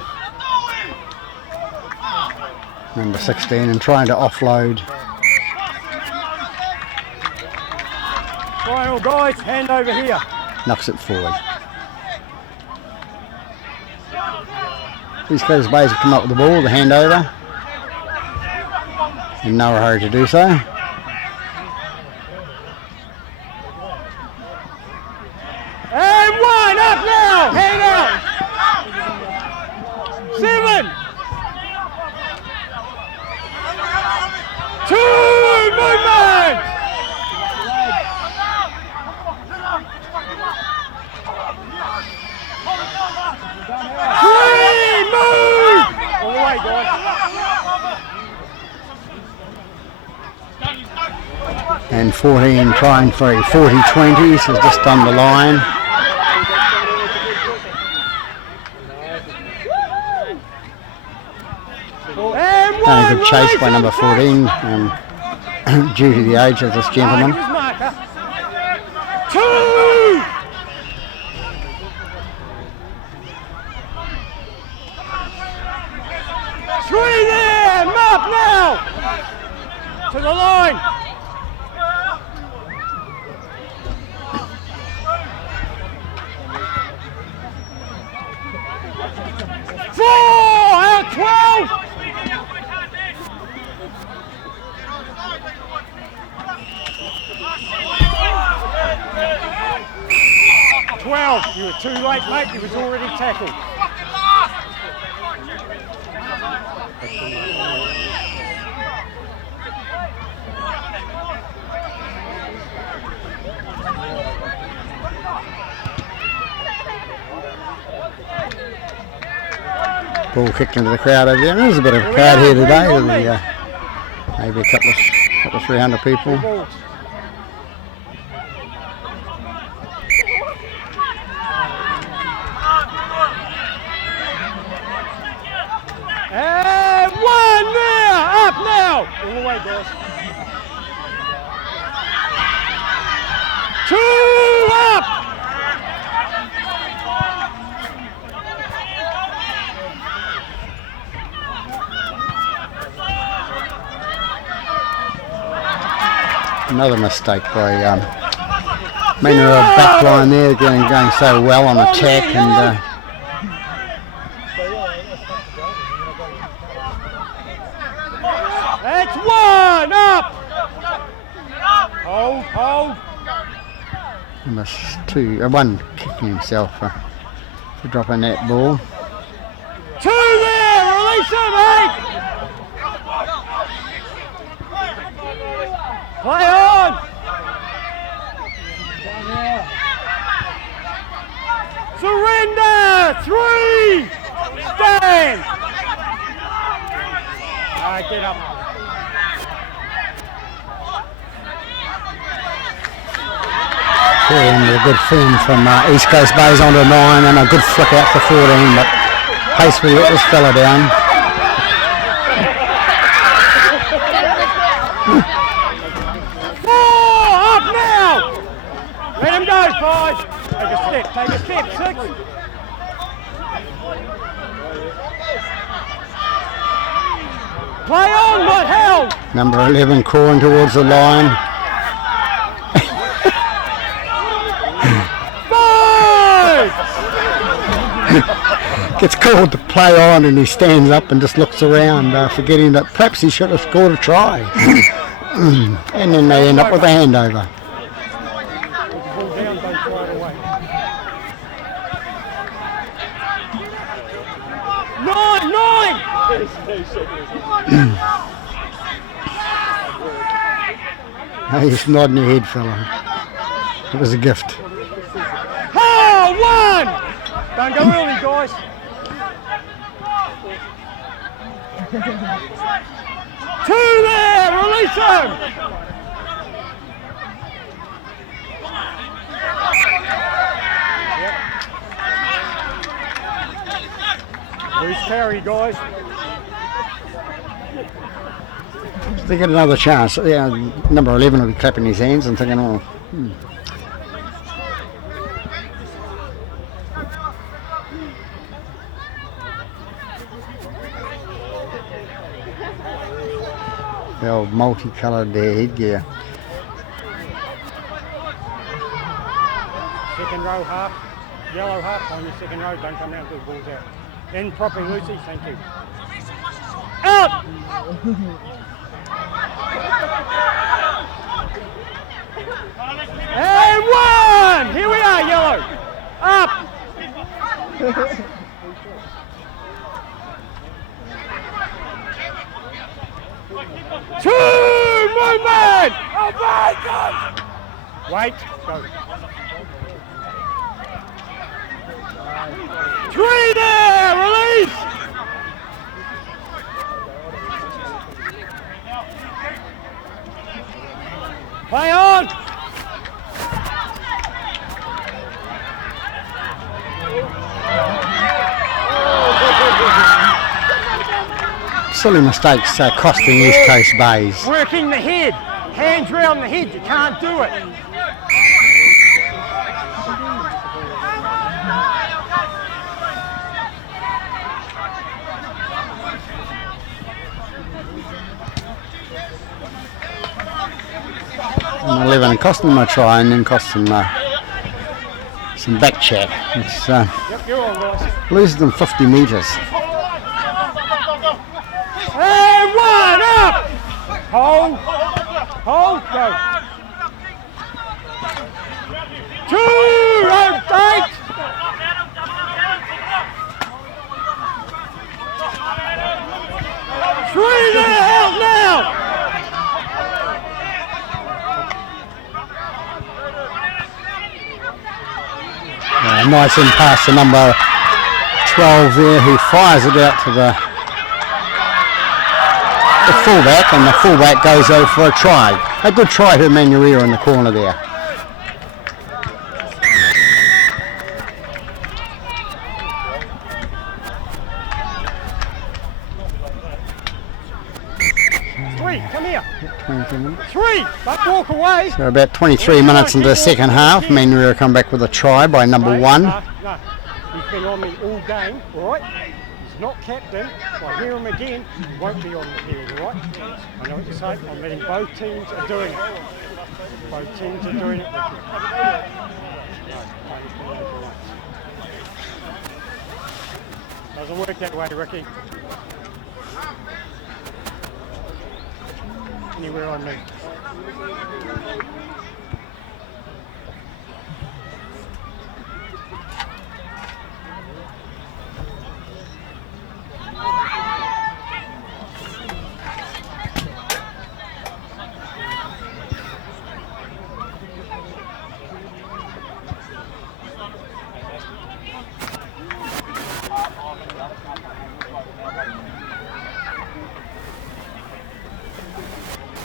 Number 16 and trying to offload. Final guys, hand over here. Knocks it forward. East Coast Bay's have come up with the ball, the handover. In no hurry to do so. And 1 up now! Hand out! 7! 2 movement! 3 move! All the way, guys. And 14 trying for a 40-20, so just on the line. A good chase by number 14 due to the age of this gentleman. 2! Three there! Up now! To the line! Four! Out 12! 12. You were too late, mate. You was already tackled. Ball kicked into the crowd over there. There's a bit of a crowd here today. Maybe a couple of 300 people. And one there! Up now! All the way, boys. 2 up! Another mistake by Manurewa back line there, going so well on attack, and that's 1 up! Hold. one kicking himself for dropping that ball. 2 there! Release him, mate! Play on! Surrender! 3! Stand! Alright, get up. And a good form from East Coast Bays onto 9, and a good flick out to 14, but Pace will let this fella down. Let him go, 5. Take a step, 6. Play on, what hell? Number 11 crawling towards the line. 5! Gets called to play on, and he stands up and just looks around, forgetting that perhaps he should have scored a try. And then they end up with a handover. He's nodding your head, fella. It was a gift. Oh, 1! Don't go early, guys. 2 there, release him! Loose carry, guys. They get another chance. Yeah, number 11 will be clapping his hands and thinking, oh. The old multicoloured headgear. Second row half, yellow half on your second row. Don't come down until the ball's out. In properly, Lucy. Thank you. Out! And 1! Here we are, yellow. Up! 2! Movement! Oh my God! Wait, go. 3 there! Release! Play on! Silly mistakes costing East Coast Bays. Working the head. Hands round the head. You can't do it. And 11 cost them a try and then cost them some back chat. It's loses them 50 metres. And one up! Hold, go. 2, rotate! 3 there, out now! Nice in pass to number 12 there, who fires it out to the fullback, and the fullback goes over for a try. A good try to Manurewa in the corner there. Come here. 23 minutes. 3, don't walk away. So about 23 minutes into the second half, Manurewa come back with a try by number 1. No, he's been on me all game, all right? He's not captain. If I hear him again, he won't be on the field, all right? I know what you're saying. I'm letting both teams are doing it. Both teams are doing it. Doesn't work that way, Ricky. Anywhere on me.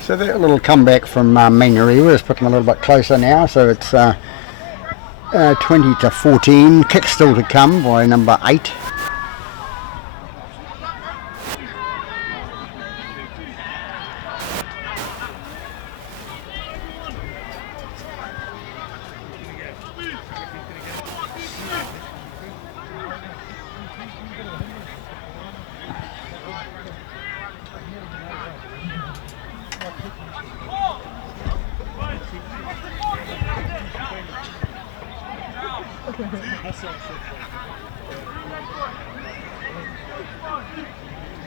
So that little comeback from Manurewa has put them a little bit closer now, so it's 20 to 14. Kick still to come by number 8.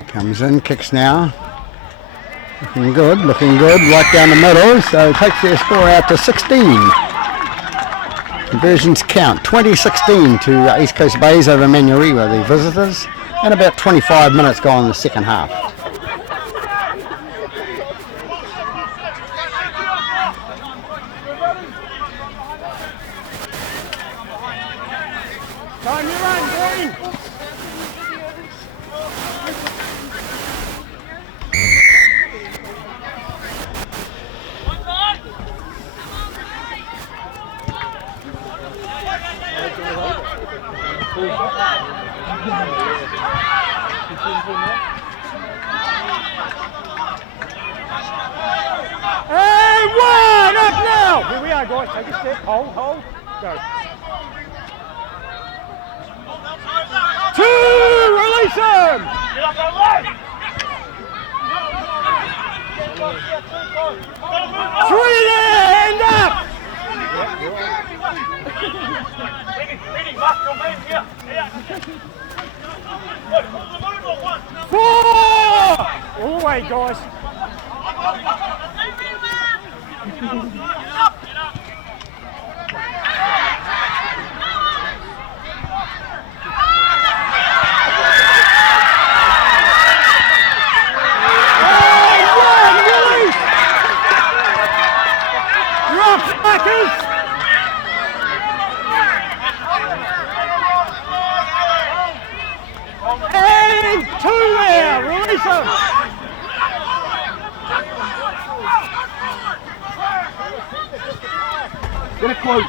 Comes in, kicks now. Looking good, right down the middle, so takes their score out to 16. Conversions count, 20-16 to East Coast Bays over Manurewa, the visitors, and about 25 minutes gone in the second half. Time you run, Green! And 1 up now! Here we are, guys. Take a step. Hold, go. 2, release him! 3 there, hand up! 4! All the way, guys. And 2 there, release him. Get it close.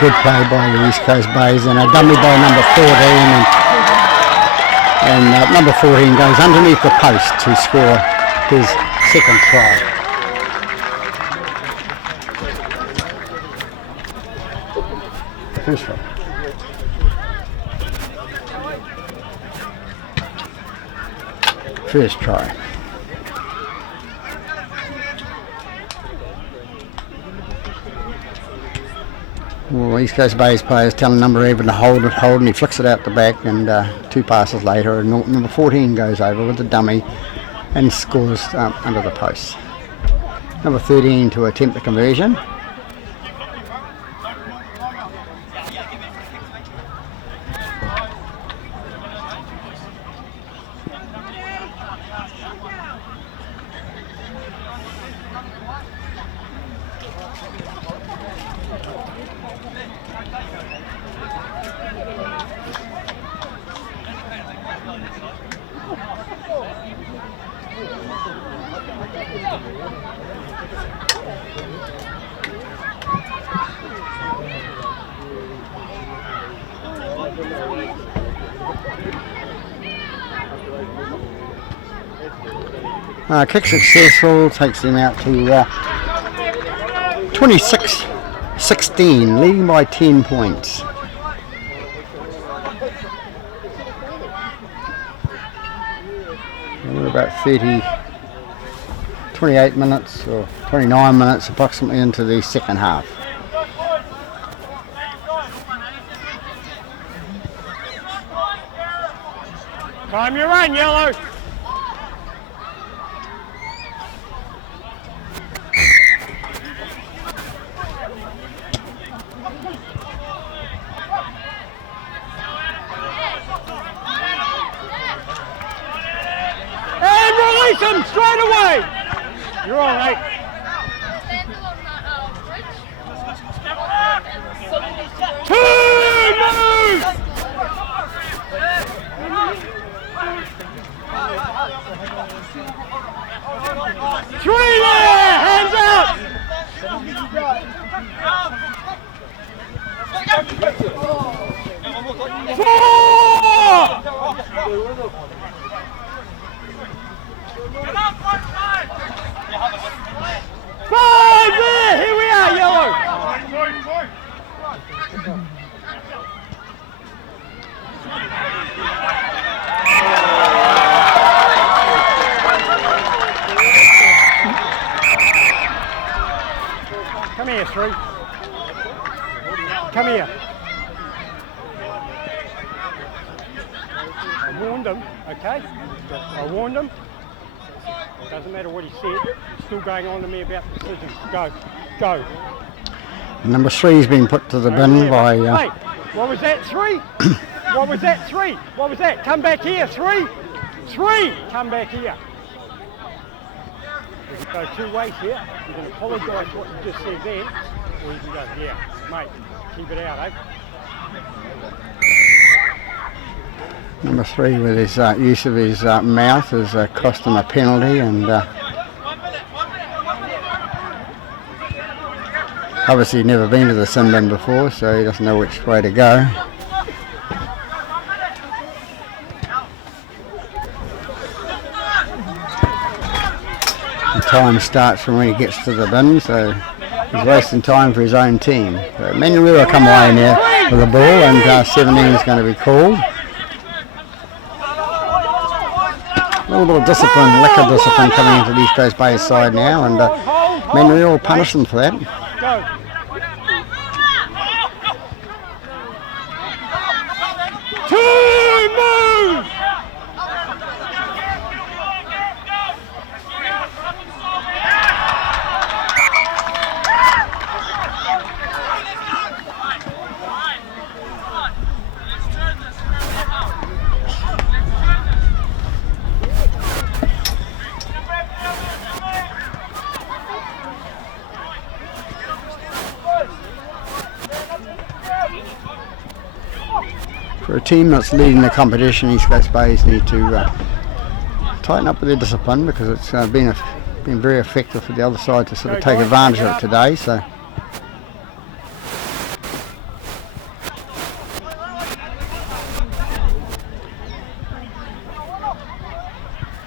Good play by the East Coast Bays, and a dummy by number 14, And number 14 goes underneath the post to score his second try. First try. First try. Well, East Coast Bay's players telling Manurewa to hold it, and he flicks it out the back, and 2 passes later, number 14 goes over with the dummy and scores under the post. Number 13 to attempt the conversion. Kick successful, takes him out to 26-16, leading by 10 points. We're about 28 minutes or 29 minutes approximately into the second half. Time your run, Yellow. Him straight away. You're all right. Two moves. Three there. Hands up. Four. Five there! Here we are, Yellow! Come here, Three. Come here. I warned him, okay? I warned him. Doesn't matter what he said, he's still going on to me about decisions. Go, go. Number 3's been put to the bin by... Hey, what was that, 3? What was that, 3? What was that? Come back here, 3. 3, come back here. You can go 2 ways here. You can apologise for what you just said then, or you can go, yeah, mate, keep it out, eh? Number 3 with his use of his mouth has cost him a penalty, and obviously he's never been to the sin bin before, so he doesn't know which way to go. The time starts from when he gets to the bin, so he's wasting time for his own team. So Manurewa come away now with the ball, and 17 is going to be called. A little bit of discipline, lack of discipline coming into the East Coast Bay's side now, and Manurewa will punish them for that. Go. Two moves! For a team that's leading the competition, East Coast Bays need to tighten up with their discipline, because it's been very effective for the other side to sort of take advantage of it today. So.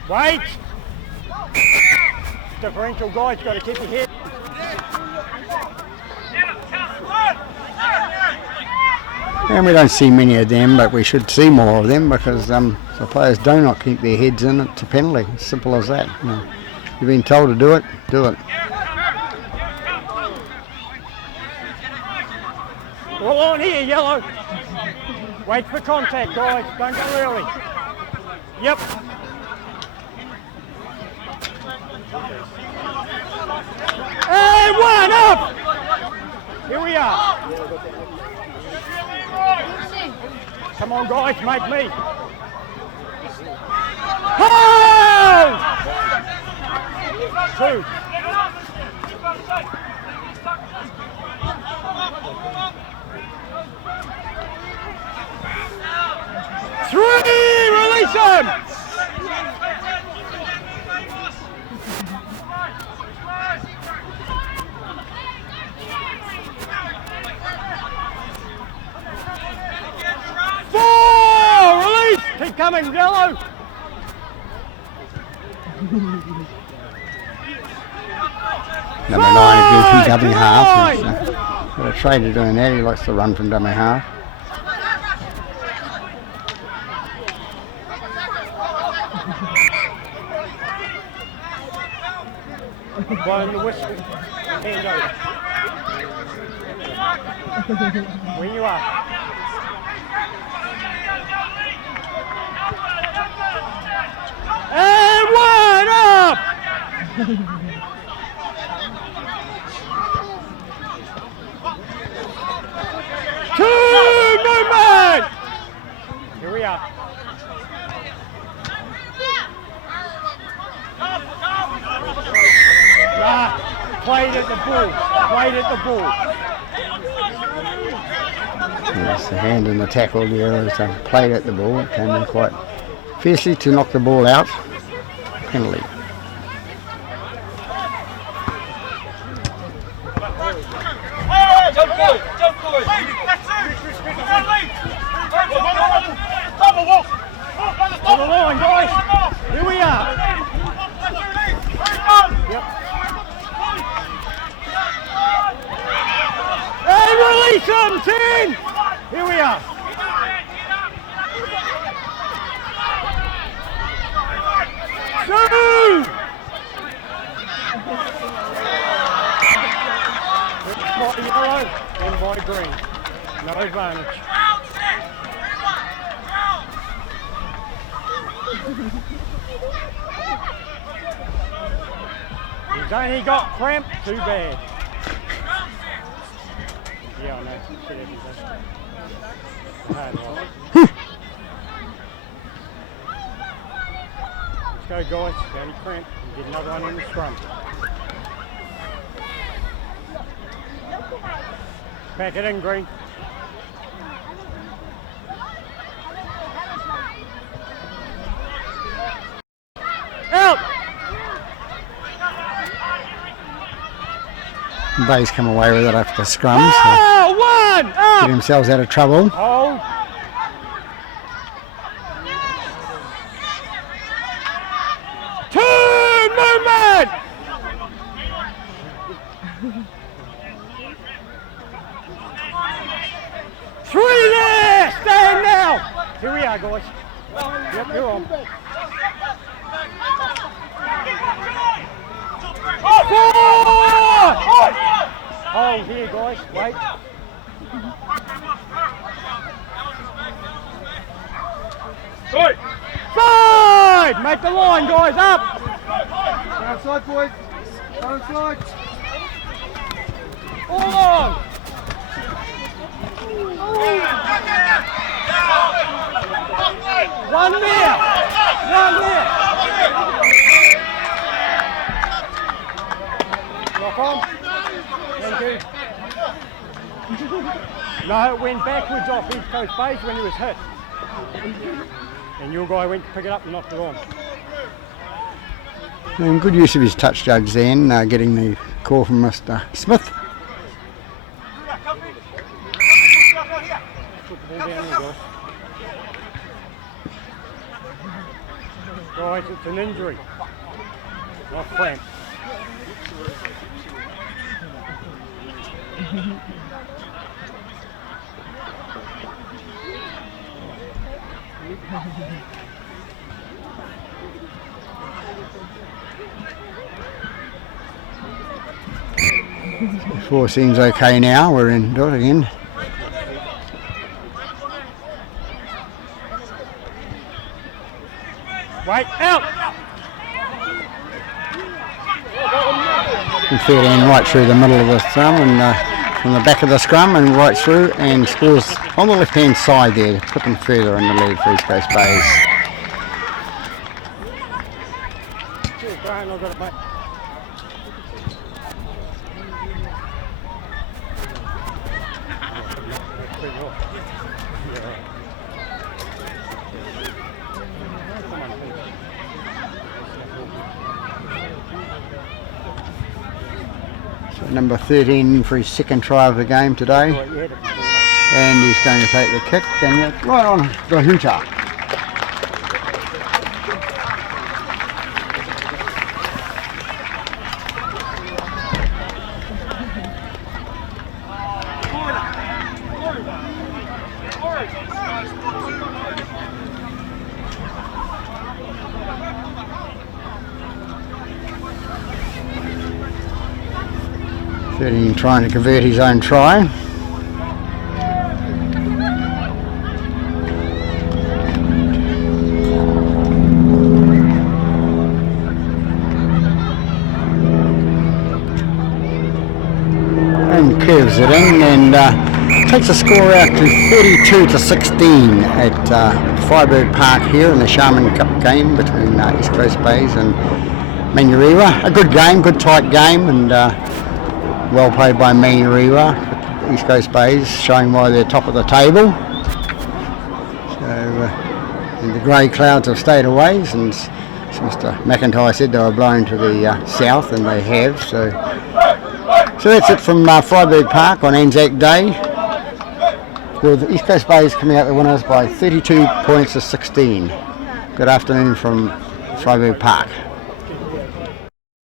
Wait! Differential guys, got to keep your head. And we don't see many of them, but we should see more of them because if the players do not keep their heads in, it's a penalty. Simple as that. You know, you've been told to do it, do it. All on here, yellow. Wait for contact, guys. Don't go early. Yep. And one up! Here we are. Come on, guys, make me. Hold! Two. Three! Release him! Four! Release! Keep coming, yellow! Number 9 again from dummy half. He's got a trade to doing that. He likes to run from dummy half. Blowing the whistle. Hand over. When you are. And one up! Two movement! Here we are. Played at the ball. Played at the ball. Yes, the hand in the tackle there is played at the ball. It came in quite fiercely to knock the ball out. Penalty. To the line, guys. Here we are. Yep. And release them, 10. Here we are. Two. By yellow and by green. No advantage. He's only got cramp, too bad. Yeah, I know. Shit everything. Hard one. Let's go, guys. Only cramp. And get another one in the scrum. Back it in, green. Out! Bay's come away with it after the scrum, so one! Up! get themselves out of trouble. Hold. Two movement! Three there! Stand now! Here we are, guys. Yep, you're on. Four! Hold here, guys. Wait. Five! Make the line, guys. Up! Outside, boys. Outside. All on! One there! One there! Rock on. Thank you. No, it went backwards off East Coast base when he was hit. And your guy went to pick it up and knocked it on. And good use of his touch judge then, getting the call from Mr. Smith. Put the ball down there, guys. Guys, it's an injury, not cramp. Four seems okay now. We're into it again. Wait, out! And 13 right through the middle of the scrum and from the back of the scrum and right through, and scores on the left hand side there to put them further in the lead for East Coast Bays. Brian, I've got it, mate. So number 13 for his second try of the game today, and he's going to take the kick and it's right on the hooter. Trying to convert his own try. And curves it in and takes the score out to 32-16 at Freiburg Park here in the Sharman Cup game between East Coast Bays and Manurewa. A good game, good tight game, and well played by Manurewa. East Coast Bays showing why they're top of the table. So, and the grey clouds have stayed away since Mr. McIntyre said they were blowing to the south, and they have. So that's it from Freiburg Park on Anzac Day, with East Coast Bays coming out the winners by 32 points to 16. Good afternoon from Freiburg Park.